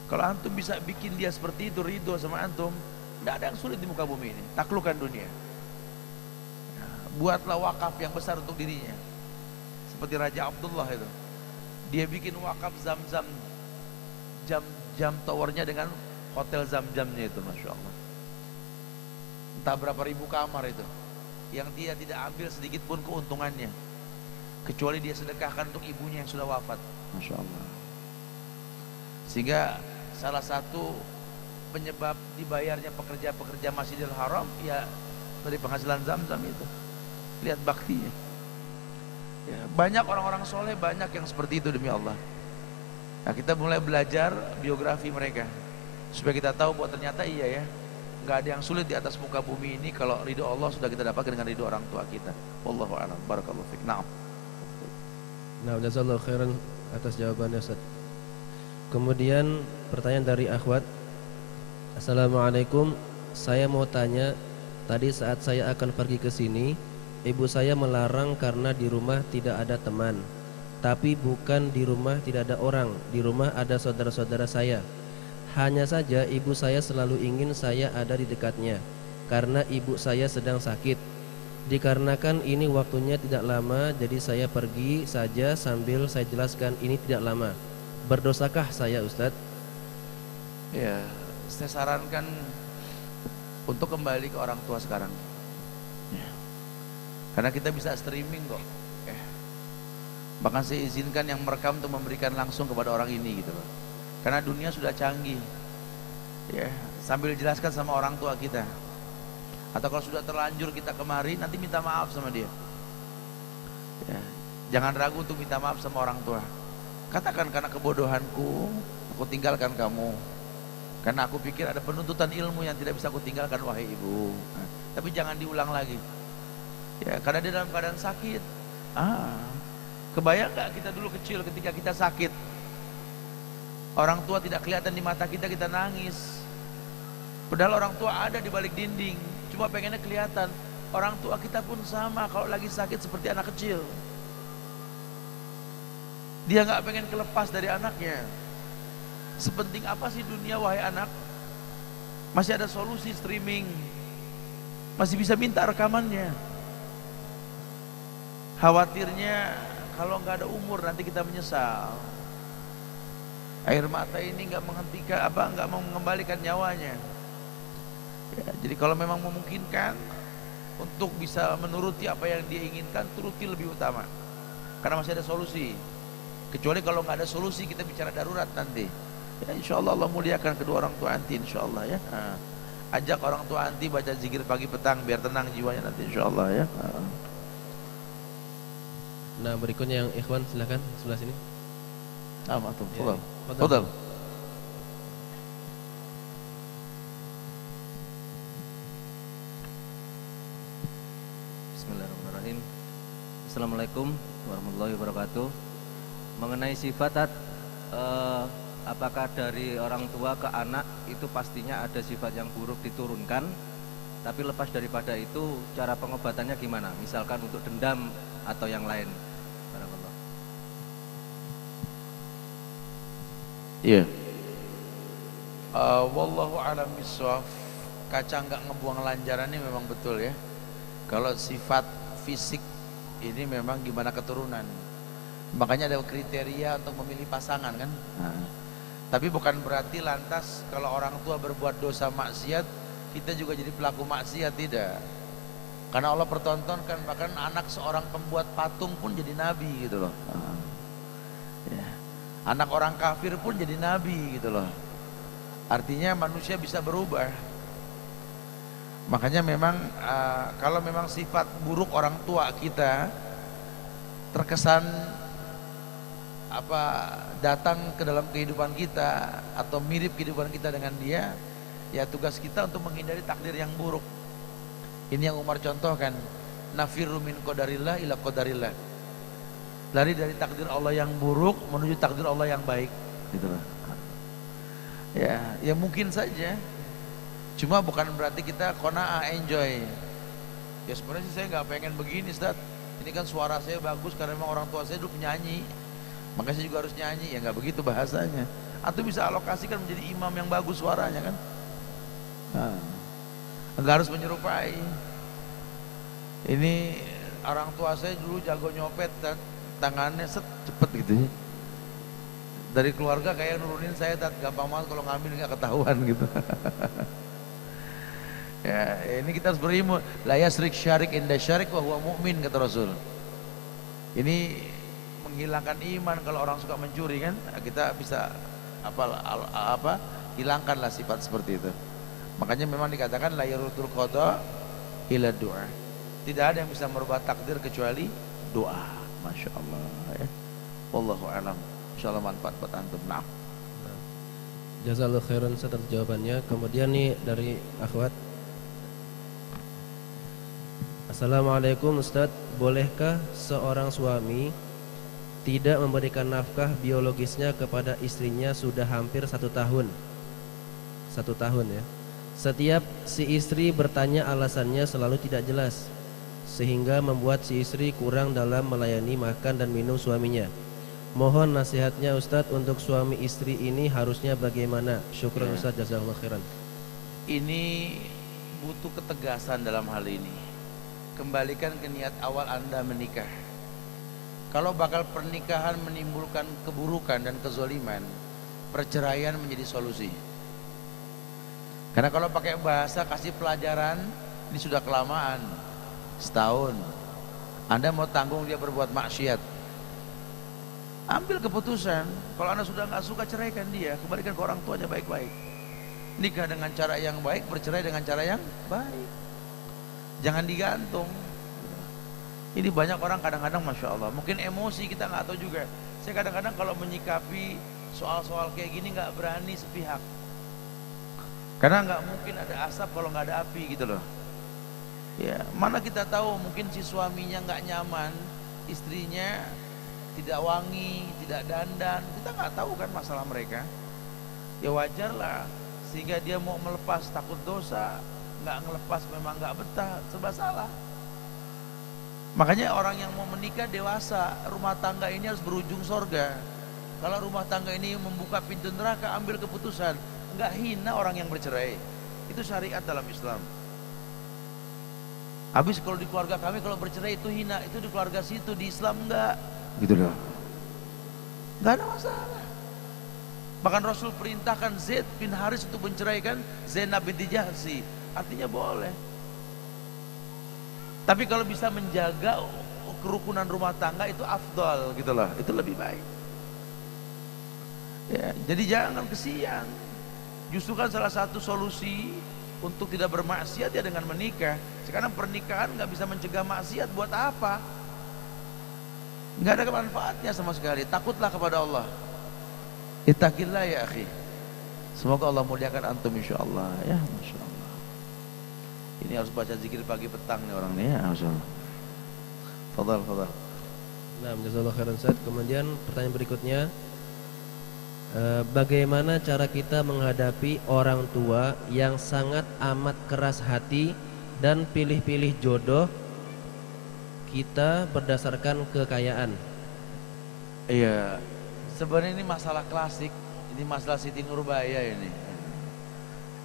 Kalau antum bisa bikin dia seperti itu, ridho sama antum, tidak ada yang sulit di muka bumi ini. Taklukkan dunia. Nah, buatlah wakaf yang besar untuk dirinya. Seperti Raja Abdullah itu, dia bikin wakaf Zam-Zam, jam towernya dengan hotel Zam-Zamnya itu, Masya Allah. Entah berapa ribu kamar itu, yang dia tidak ambil sedikit pun keuntungannya, kecuali dia sedekahkan untuk ibunya yang sudah wafat, Masya Allah. Sehingga salah satu penyebab dibayarnya pekerja-pekerja Masjidil Haram ya dari penghasilan Zam-Zam itu. Lihat baktinya ya, banyak orang-orang soleh, banyak yang seperti itu demi Allah. Nah, kita mulai belajar biografi mereka supaya kita tahu bahwa ternyata iya ya, nggak ada yang sulit di atas muka bumi ini kalau ridho Allah sudah kita dapatkan dengan ridho orang tua kita. Wallahu a'lam. Barakallahu fiik. Naam. Nah, jazakallahu khairan atas jawabannya, Ustaz. Kemudian pertanyaan dari akhwat. Assalamualaikum, saya mau tanya, tadi saat saya akan pergi ke sini, ibu saya melarang karena di rumah tidak ada teman. Tapi bukan di rumah tidak ada orang, di rumah ada saudara-saudara saya. Hanya saja ibu saya selalu ingin saya ada di dekatnya karena ibu saya sedang sakit. Dikarenakan ini waktunya tidak lama, jadi saya pergi saja sambil saya jelaskan ini tidak lama. Berdosakah saya, Ustadz? Ya, saya sarankan untuk kembali ke orang tua sekarang ya. Karena kita bisa streaming kok ya. Bahkan saya izinkan yang merekam untuk memberikan langsung kepada orang ini gitu loh. Karena dunia sudah canggih ya, sambil jelaskan sama orang tua kita. Atau kalau sudah terlanjur kita kemari, nanti minta maaf sama dia ya. Jangan ragu untuk minta maaf sama orang tua. Katakan, karena kebodohanku aku tinggalkan kamu, karena aku pikir ada penuntutan ilmu yang tidak bisa aku tinggalkan wahai ibu. Nah, tapi jangan diulang lagi ya, karena dia dalam keadaan sakit. Kebayang gak kita dulu kecil ketika kita sakit, orang tua tidak kelihatan di mata kita, kita nangis. Padahal orang tua ada di balik dinding, cuma pengennya kelihatan. Orang tua kita pun sama, kalau lagi sakit seperti anak kecil. Dia gak pengen kelepas dari anaknya. Sepenting apa sih dunia wahai anak? Masih ada solusi streaming, masih bisa minta rekamannya. Khawatirnya kalau nggak ada umur nanti kita menyesal. Air mata ini nggak menghentikan nggak mau mengembalikan nyawanya ya, jadi kalau memang memungkinkan untuk bisa menuruti apa yang dia inginkan, turuti lebih utama karena masih ada solusi. Kecuali kalau nggak ada solusi, kita bicara darurat nanti ya. Insya Allah Allah muliakan kedua orang tua anti, insya Allah ya. Ajak orang tua anti baca zikir pagi petang biar tenang jiwanya nanti, insya Allah ya. Nah, berikutnya yang ikhwan, silakan sebelah sini. Fadal. Ya, Fadal. Bismillahirrahmanirrahim. Assalamualaikum warahmatullahi wabarakatuh. Mengenai sifat, apakah dari orang tua ke anak itu pastinya ada sifat yang buruk diturunkan, tapi lepas daripada itu cara pengobatannya gimana? Misalkan untuk dendam atau yang lain. Iya. Wallahu a'lam bishawab. Kaca nggak ngebuang lanjaran ini memang betul ya. Kalau sifat fisik ini memang gimana keturunan. Makanya ada kriteria untuk memilih pasangan kan. Tapi bukan berarti lantas kalau orang tua berbuat dosa maksiat kita juga jadi pelaku maksiat, tidak. Karena Allah pertontonkan, bahkan anak seorang pembuat patung pun jadi nabi gitu loh. Ya. Anak orang kafir pun jadi nabi gitu loh. Artinya manusia bisa berubah. Makanya memang kalau memang sifat buruk orang tua kita terkesan datang ke dalam kehidupan kita atau mirip kehidupan kita dengan dia, ya tugas kita untuk menghindari takdir yang buruk. Ini yang Umar contohkan, nafirru min qadarillah ila qadarillah. Lari dari takdir Allah yang buruk menuju takdir Allah yang baik, gitu loh. Ya mungkin saja. Cuma bukan berarti kita qanaah, enjoy. Ya sebenarnya sih saya nggak pengen begini, Ustaz. Ini kan suara saya bagus karena memang orang tua saya dulu penyanyi. Makanya saya juga harus nyanyi. Ya nggak begitu bahasanya. Atau bisa alokasikan menjadi imam yang bagus suaranya kan. Nggak harus menyerupai. Ini orang tua saya dulu jago nyopet, tangannya cepet gitu ya. Dari keluarga kayak nurunin saya, gampang banget kalau ngambil nggak ketahuan gitu. Ya, ini kita harus berilmu. La yasrik syarik inda syarik wa huwa mu'min, kata Rasul. Ini menghilangkan iman kalau orang suka mencuri kan. Kita bisa hilangkanlah sifat seperti itu. Makanya memang dikatakan la yarudul qada ila du'a. Tidak ada yang bisa merubah takdir kecuali doa. Masya Allah ya. Wallahu a'lam. Insyaallah manfaat buat antum. Nah. Jazakallahu khairan atas jawabannya. Kemudian nih dari akhwat. Assalamualaikum Ustadz, bolehkah seorang suami tidak memberikan nafkah biologisnya kepada istrinya sudah hampir 1 tahun? 1 tahun ya. Setiap si istri bertanya alasannya selalu tidak jelas, sehingga membuat si istri kurang dalam melayani makan dan minum suaminya. Mohon nasihatnya Ustadz untuk suami istri ini harusnya bagaimana? Syukran Ustadz, jazakallahu khairan. Ini butuh ketegasan dalam hal ini. Kembalikan ke niat awal Anda menikah. Kalau bakal pernikahan menimbulkan keburukan dan kezoliman, perceraian menjadi solusi. Karena kalau pakai bahasa kasih pelajaran, ini sudah kelamaan. Setahun Anda mau tanggung dia berbuat maksiat, ambil keputusan. Kalau Anda sudah nggak suka, ceraikan dia, kembalikan ke orang tuanya baik-baik. Nikah dengan cara yang baik, bercerai dengan cara yang baik. Jangan digantung. Ini banyak orang kadang-kadang Masya Allah, mungkin emosi, kita nggak tahu juga. Saya kadang-kadang kalau menyikapi soal-soal kayak gini nggak berani sepihak. Karena nggak mungkin ada asap kalau nggak ada api gitu loh. Ya, mana kita tahu mungkin si suaminya nggak nyaman, istrinya tidak wangi, tidak dandan, kita nggak tahu kan masalah mereka. Ya wajar lah, sehingga dia mau melepas takut dosa, nggak ngelepas memang nggak betah, serba salah. Makanya orang yang mau menikah dewasa, rumah tangga ini harus berujung sorga. Kalau rumah tangga ini membuka pintu neraka, ambil keputusan. Nggak hina orang yang bercerai, itu syariat dalam Islam. Habis kalau di keluarga kami kalau bercerai itu hina, itu di keluarga situ, di Islam enggak, gitu loh. Nggak ada masalah. Bahkan Rasul perintahkan Zaid bin Haris untuk menceraikan Zainab binti Jahsy. Artinya boleh. Tapi kalau bisa menjaga kerukunan rumah tangga itu afdal gitu loh, itu lebih baik. Ya, jadi jangan kesian. Justru kan salah satu solusi untuk tidak bermaksiat ya dengan menikah. Sekarang pernikahan nggak bisa mencegah maksiat, buat apa? Nggak ada manfaatnya sama sekali. Takutlah kepada Allah. Ittaqillah ya akhi. Semoga Allah muliakan antum insyaallah ya, Masya Allah. Ini harus baca zikir pagi petang nih orang nih ya, Masya Allah. Fadal. Nah, jazakallahu khairan Ustaz. Kemudian pertanyaan berikutnya, bagaimana cara kita menghadapi orang tua yang sangat amat keras hati dan pilih-pilih jodoh kita berdasarkan kekayaan? Iya, sebenarnya ini masalah klasik. Ini masalah Siti Nurbaya ini,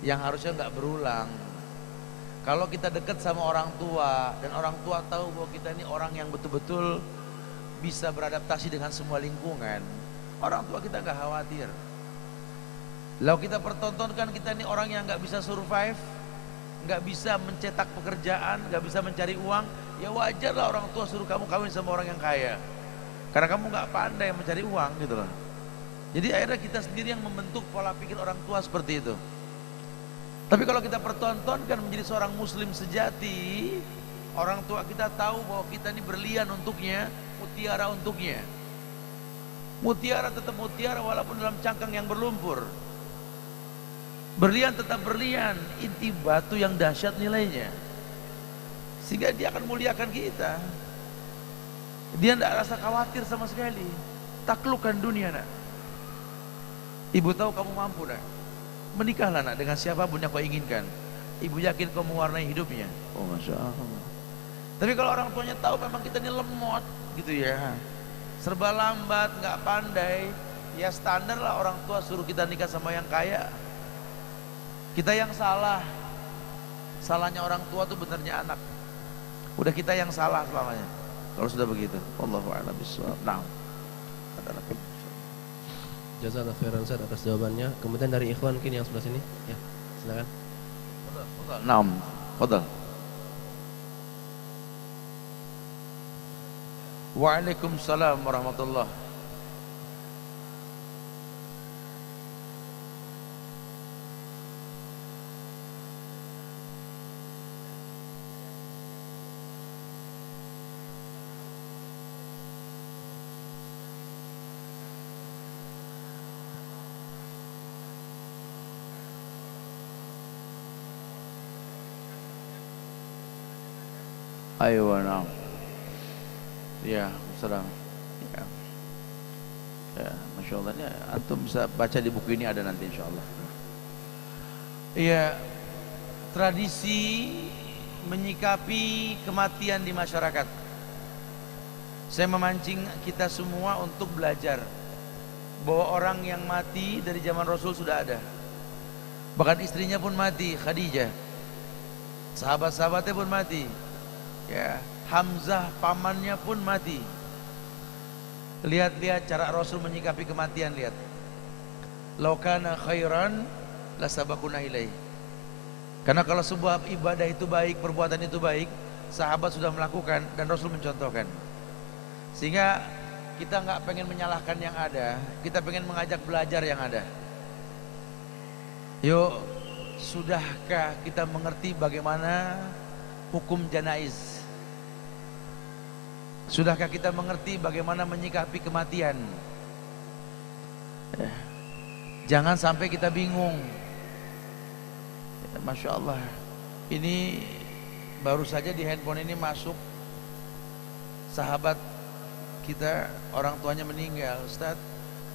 yang harusnya nggak berulang. Kalau kita dekat sama orang tua dan orang tua tahu bahwa kita ini orang yang betul-betul bisa beradaptasi dengan semua lingkungan, orang tua kita nggak khawatir. Lalu kita pertontonkan kita ini orang yang nggak bisa survive, nggak bisa mencetak pekerjaan, nggak bisa mencari uang, ya wajarlah orang tua suruh kamu kawin sama orang yang kaya. Karena kamu nggak pandai mencari uang gitu loh. Jadi akhirnya kita sendiri yang membentuk pola pikir orang tua seperti itu. Tapi kalau kita pertontonkan menjadi seorang muslim sejati, orang tua kita tahu bahwa kita ini berlian untuknya, mutiara untuknya. Mutiara tetap mutiara walaupun dalam cangkang yang berlumpur. Berlian tetap berlian, inti batu yang dahsyat nilainya. Sehingga dia akan muliakan kita. Dia tidak rasa khawatir sama sekali. Taklukkan dunia nak. Ibu tahu kamu mampu nak. Menikahlah nak dengan siapapun yang kau inginkan. Ibu yakin kau mewarnai hidupnya. Oh Masya Allah. Tapi kalau orang tuanya tahu memang kita ini lemot gitu ya, serba lambat, nggak pandai, ya standar lah orang tua suruh kita nikah sama yang kaya. Kita yang salah. Salahnya orang tua tuh benernya anak. Udah kita yang salah selamanya kalau sudah begitu. Wallahu a'lam bishawab. Nah, Jazakallahu khairan Ustaz atas jawabannya. Kemudian dari ikhwan mungkin yang sebelah sini, ya silakan. Naam, fadal. Waalaikumsalam warahmatullah. Ayo, naam. Ya, salam. Ya. Ya, Masya Allah. Ya, antum bisa baca di buku ini ada nanti insya Allah. Iya, tradisi menyikapi kematian di masyarakat. Saya memancing kita semua untuk belajar bahwa orang yang mati dari zaman Rasul sudah ada. Bahkan istrinya pun mati, Khadijah. Sahabat-sahabatnya pun mati. Ya, Hamzah pamannya pun mati. Lihat-lihat cara Rasul menyikapi kematian, lihat. Lau kana khairan lasabaquna ilaih. Karena kalau sebuah ibadah itu baik, perbuatan itu baik, sahabat sudah melakukan dan Rasul mencontohkan. Sehingga kita nggak pengen menyalahkan yang ada, kita pengen mengajak belajar yang ada. Yuk, sudahkah kita mengerti bagaimana hukum janaiz? Sudahkah kita mengerti bagaimana menyikapi kematian? Jangan sampai kita bingung. Masya Allah, ini baru saja di handphone ini masuk sahabat kita, orang tuanya meninggal. Ustaz,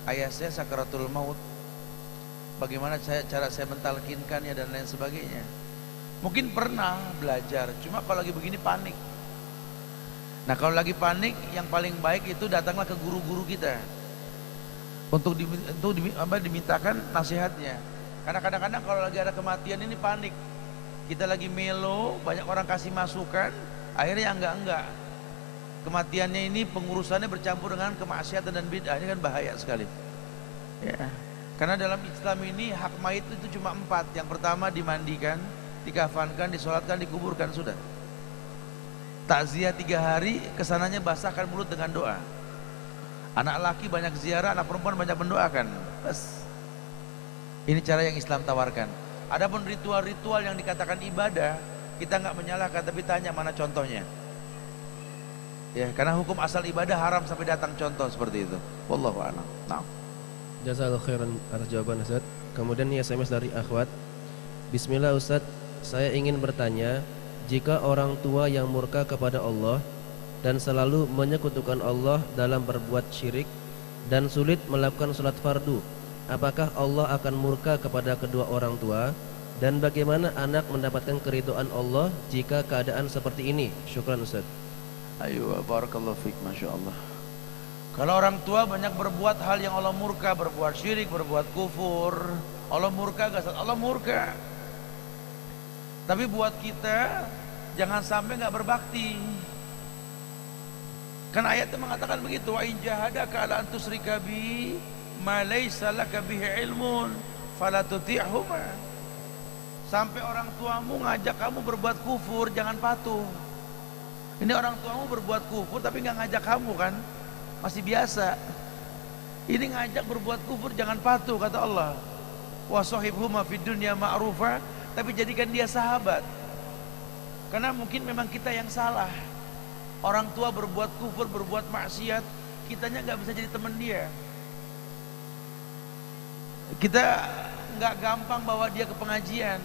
ayah saya sakaratul maut, bagaimana cara saya mentalkinkannya dan lain sebagainya. Mungkin pernah belajar, cuma kalau lagi begini panik. Nah kalau lagi panik, yang paling baik itu datanglah ke guru-guru kita untuk dimintakan nasihatnya. Karena kadang-kadang kalau lagi ada kematian ini panik, kita lagi melo, banyak orang kasih masukan, akhirnya enggak. Kematiannya ini pengurusannya bercampur dengan kemaksiatan dan bid'ah, ini kan bahaya sekali. Ya. Karena dalam Islam ini hak mayit itu cuma 4. Yang pertama dimandikan, dikafankan, disolatkan, dikuburkan, sudah. Takziah 3 hari, kesananya basahkan mulut dengan doa. Anak laki banyak ziarah, anak perempuan banyak mendoakan. Bas. Ini cara yang Islam tawarkan. Adapun ritual-ritual yang dikatakan ibadah, kita nggak menyalahkan, tapi tanya mana contohnya. Ya, karena hukum asal ibadah haram sampai datang contoh seperti itu. Wallahu a'lam. Nah. Jazakallahu khairan atas jawaban Ustaz. Kemudian ini SMS dari akhwat. Bismillah Ustaz, saya ingin bertanya, jika orang tua yang murka kepada Allah dan selalu menyekutukan Allah dalam berbuat syirik dan sulit melakukan sholat fardu, apakah Allah akan murka kepada kedua orang tua? Dan bagaimana anak mendapatkan keridhaan Allah jika keadaan seperti ini? Syukran Ustaz. Ayo, barakallahu fiik, Masya Allah. Kalau orang tua banyak berbuat hal yang Allah murka, berbuat syirik, berbuat kufur, Allah murka gak? Allah murka. Tapi buat kita jangan sampai nggak berbakti. Kan ayatnya mengatakan begitu, wa in jahadaka ala an tusyrika bi ma laysa laka bihi ilmun fala tuti'huma. Sampai orang tuamu ngajak kamu berbuat kufur, jangan patuh. Ini orang tuamu berbuat kufur tapi nggak ngajak kamu kan, masih biasa. Ini ngajak berbuat kufur, jangan patuh, kata Allah. Wa sahibhuma fid dunya ma'rufa, tapi jadikan dia sahabat. Karena mungkin memang kita yang salah. Orang tua berbuat kufur, berbuat maksiat, kitanya nggak bisa jadi teman dia. Kita nggak gampang bawa dia ke pengajian,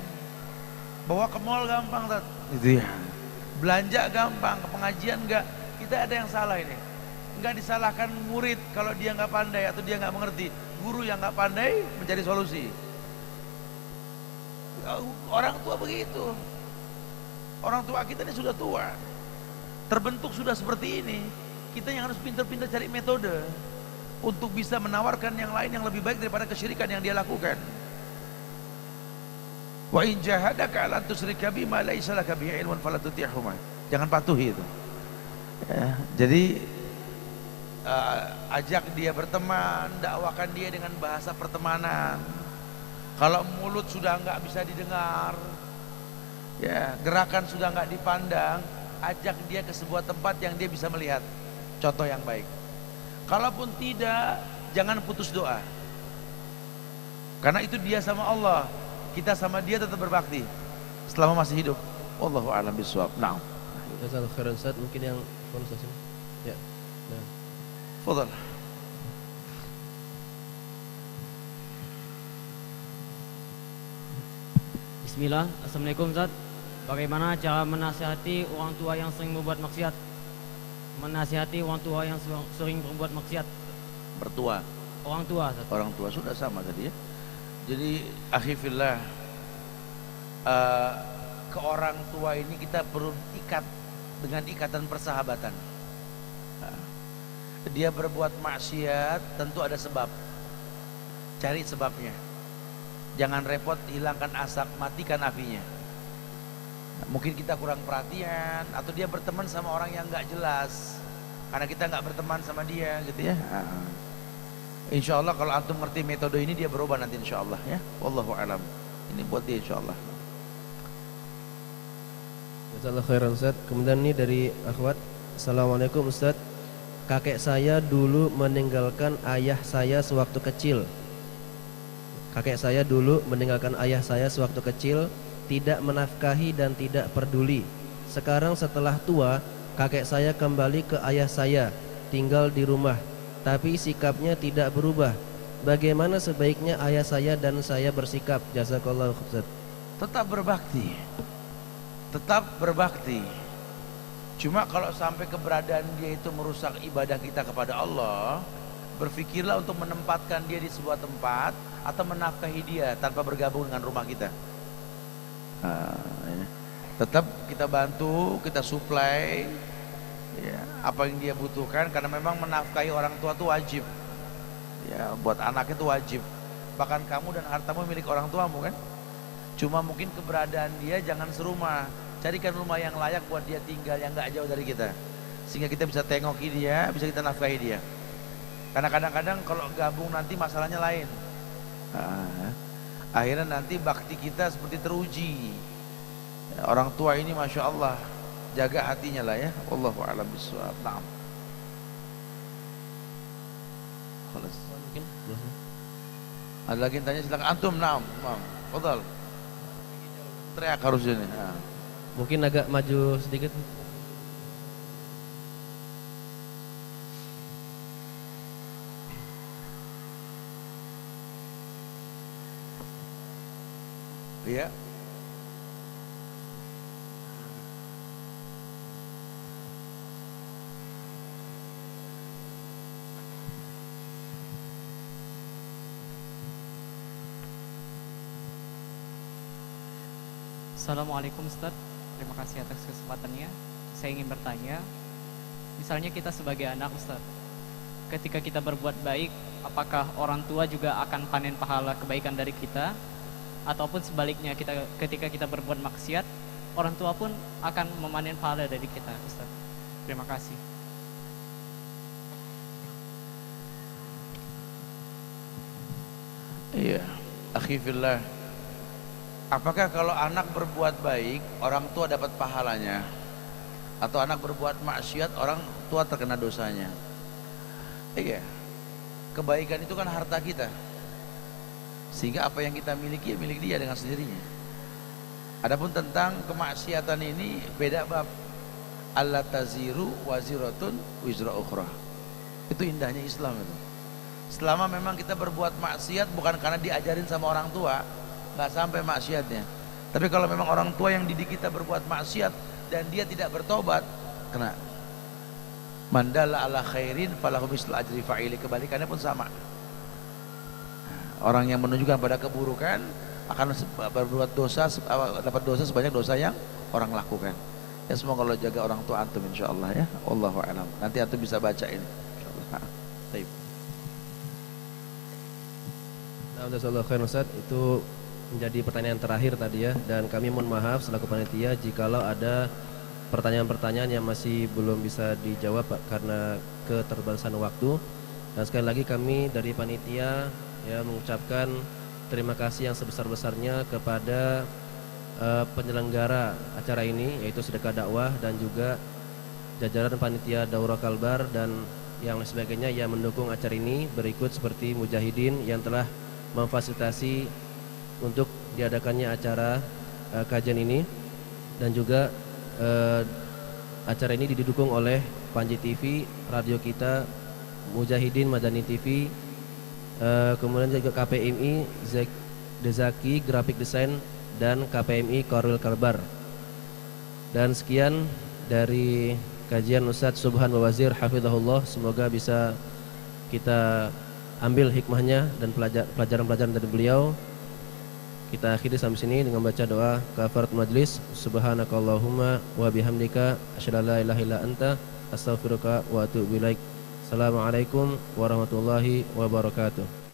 bawa ke mall gampang, itu ya. Belanja gampang, ke pengajian enggak. Kita ada yang salah ini. Enggak disalahkan murid kalau dia nggak pandai atau dia nggak mengerti. Guru yang nggak pandai mencari solusi. Orang tua begitu. Orang tua kita ini sudah tua, terbentuk sudah seperti ini. Kita yang harus pintar-pintar cari metode untuk bisa menawarkan yang lain yang lebih baik daripada kesyirikan yang dia lakukan. Wa in jahadaka ala tusyrika bima laisa laka bihi ilmun fala tuti'huma. Jangan patuhi itu. Ya, jadi ajak dia berteman, dakwakan dia dengan bahasa pertemanan. Kalau mulut sudah enggak bisa didengar, ya, gerakan sudah enggak dipandang, ajak dia ke sebuah tempat yang dia bisa melihat contoh yang baik. Kalaupun tidak, jangan putus doa. Karena itu dia sama Allah, kita sama dia tetap berbakti selama masih hidup. Wallahu a'lam bishawab. Naam. Jazakallahu khairan Ustaz, mungkin yang konsultasi. Ya. Nah. Fadhal. Bismillah, Assalamualaikum Ustaz. Bagaimana cara menasihati orang tua yang sering berbuat maksiat? Menasihati orang tua yang sering berbuat maksiat. Mertua. Orang tua Ustaz. Orang tua sudah sama tadi ya. Jadi akhi fillah, ke orang tua ini kita perlu ikat dengan ikatan persahabatan. Dia berbuat maksiat tentu ada sebab. Cari sebabnya. Jangan repot, hilangkan asap, matikan apinya. Mungkin kita kurang perhatian, atau dia berteman sama orang yang nggak jelas, karena kita nggak berteman sama dia, gitu ya. Insya Allah kalau antum ngerti metode ini, dia berubah nanti insya Allah ya. Wallahu alam. Ini buat dia insya Allah. Jazakallahu khairan Ustaz. Kemudian ini dari akhwat. Assalamualaikum Ustaz. Kakek saya dulu meninggalkan ayah saya sewaktu kecil. Kakek saya dulu meninggalkan ayah saya sewaktu kecil, tidak menafkahi dan tidak peduli. Sekarang setelah tua, kakek saya kembali ke ayah saya, tinggal di rumah, tapi sikapnya tidak berubah. Bagaimana sebaiknya ayah saya dan saya bersikap? Jazakallahu khairan. Tetap berbakti. Tetap berbakti. Cuma kalau sampai keberadaan dia itu merusak ibadah kita kepada Allah, berpikirlah untuk menempatkan dia di sebuah tempat atau menafkahi dia tanpa bergabung dengan rumah kita. Ya. Tetap kita bantu, kita supply ya, apa yang dia butuhkan, karena memang menafkahi orang tua itu wajib. Ya, buat anak itu wajib. Bahkan kamu dan hartamu milik orang tuamu kan. Cuma mungkin keberadaan dia jangan serumah. Carikan rumah yang layak buat dia tinggal, yang gak jauh dari kita, sehingga kita bisa tengoki dia, bisa kita nafkahi dia. Karena kadang-kadang kalau gabung nanti masalahnya lain. Akhirnya nanti bakti kita seperti teruji. Orang tua ini Masya Allah, jaga hatinya lah ya. Wallahu a'lam bishawab. Naam. Khalas. Ada lagi yang tanya, silakan antum. Naam. Fadhal. Teriak harus ini. Mungkin agak maju sedikit. Iya. Assalamualaikum Ustaz, terima kasih atas kesempatannya. Saya ingin bertanya, misalnya kita sebagai anak Ustaz, ketika kita berbuat baik, apakah orang tua juga akan panen pahala kebaikan dari kita? Ataupun sebaliknya, ketika kita berbuat maksiat, orang tua pun akan memanen pahala dari kita Ustaz. Terima kasih. Iya, akhi fillah. Apakah kalau anak berbuat baik orang tua dapat pahalanya, atau anak berbuat maksiat orang tua terkena dosanya? Iya, kebaikan itu kan harta kita, sehingga apa yang kita miliki ya milik dia dengan sendirinya. Adapun tentang kemaksiatan ini beda bab. Alla taziru waziratun wizra ukhra. Itu indahnya Islam itu. Selama memang kita berbuat maksiat bukan karena diajarin sama orang tua, nggak sampai maksiatnya. Tapi kalau memang orang tua yang didik kita berbuat maksiat dan dia tidak bertobat, kena. Mandala ala khairin falahu mislu ajri fa'ili, kebalikannya pun sama. Orang yang menunjukkan pada keburukan akan berbuat dosa, dapat dosa sebanyak dosa yang orang lakukan. Ya semoga Allah jaga orang tua antum insyaallah ya. Wallahu a'lam. Nanti antum bisa baca ini insyaallah. Baik. Nah, jazakallahu khairan Ustaz, itu menjadi pertanyaan terakhir tadi ya, dan kami mohon maaf selaku panitia jikalau ada pertanyaan-pertanyaan yang masih belum bisa dijawab Pak, karena keterbatasan waktu. Dan sekali lagi kami dari panitia ya mengucapkan terima kasih yang sebesar-besarnya kepada penyelenggara acara ini, yaitu Sedekah Dakwah dan juga jajaran panitia Daurah Kalbar dan yang sebagainya yang mendukung acara ini, berikut seperti Mujahidin yang telah memfasilitasi untuk diadakannya acara kajian ini, dan juga acara ini didukung oleh Panji TV, Radio Kita, Mujahidin Madani TV, kemudian juga KPMI Dezaki Graphic Design dan KPMI Korwil Kalbar. Dan sekian dari kajian Ustadz Subhan Bawazir hafizahullah, semoga bisa kita ambil hikmahnya dan pelajaran-pelajaran dari beliau. Kita akhiri sampai sini dengan baca doa kafaratul majlis. Subhanakallahumma wa bihamdika asyhadu an la ilaha illa anta astaghfiruka wa atubu ilaik. Assalamualaikum warahmatullahi wabarakatuh.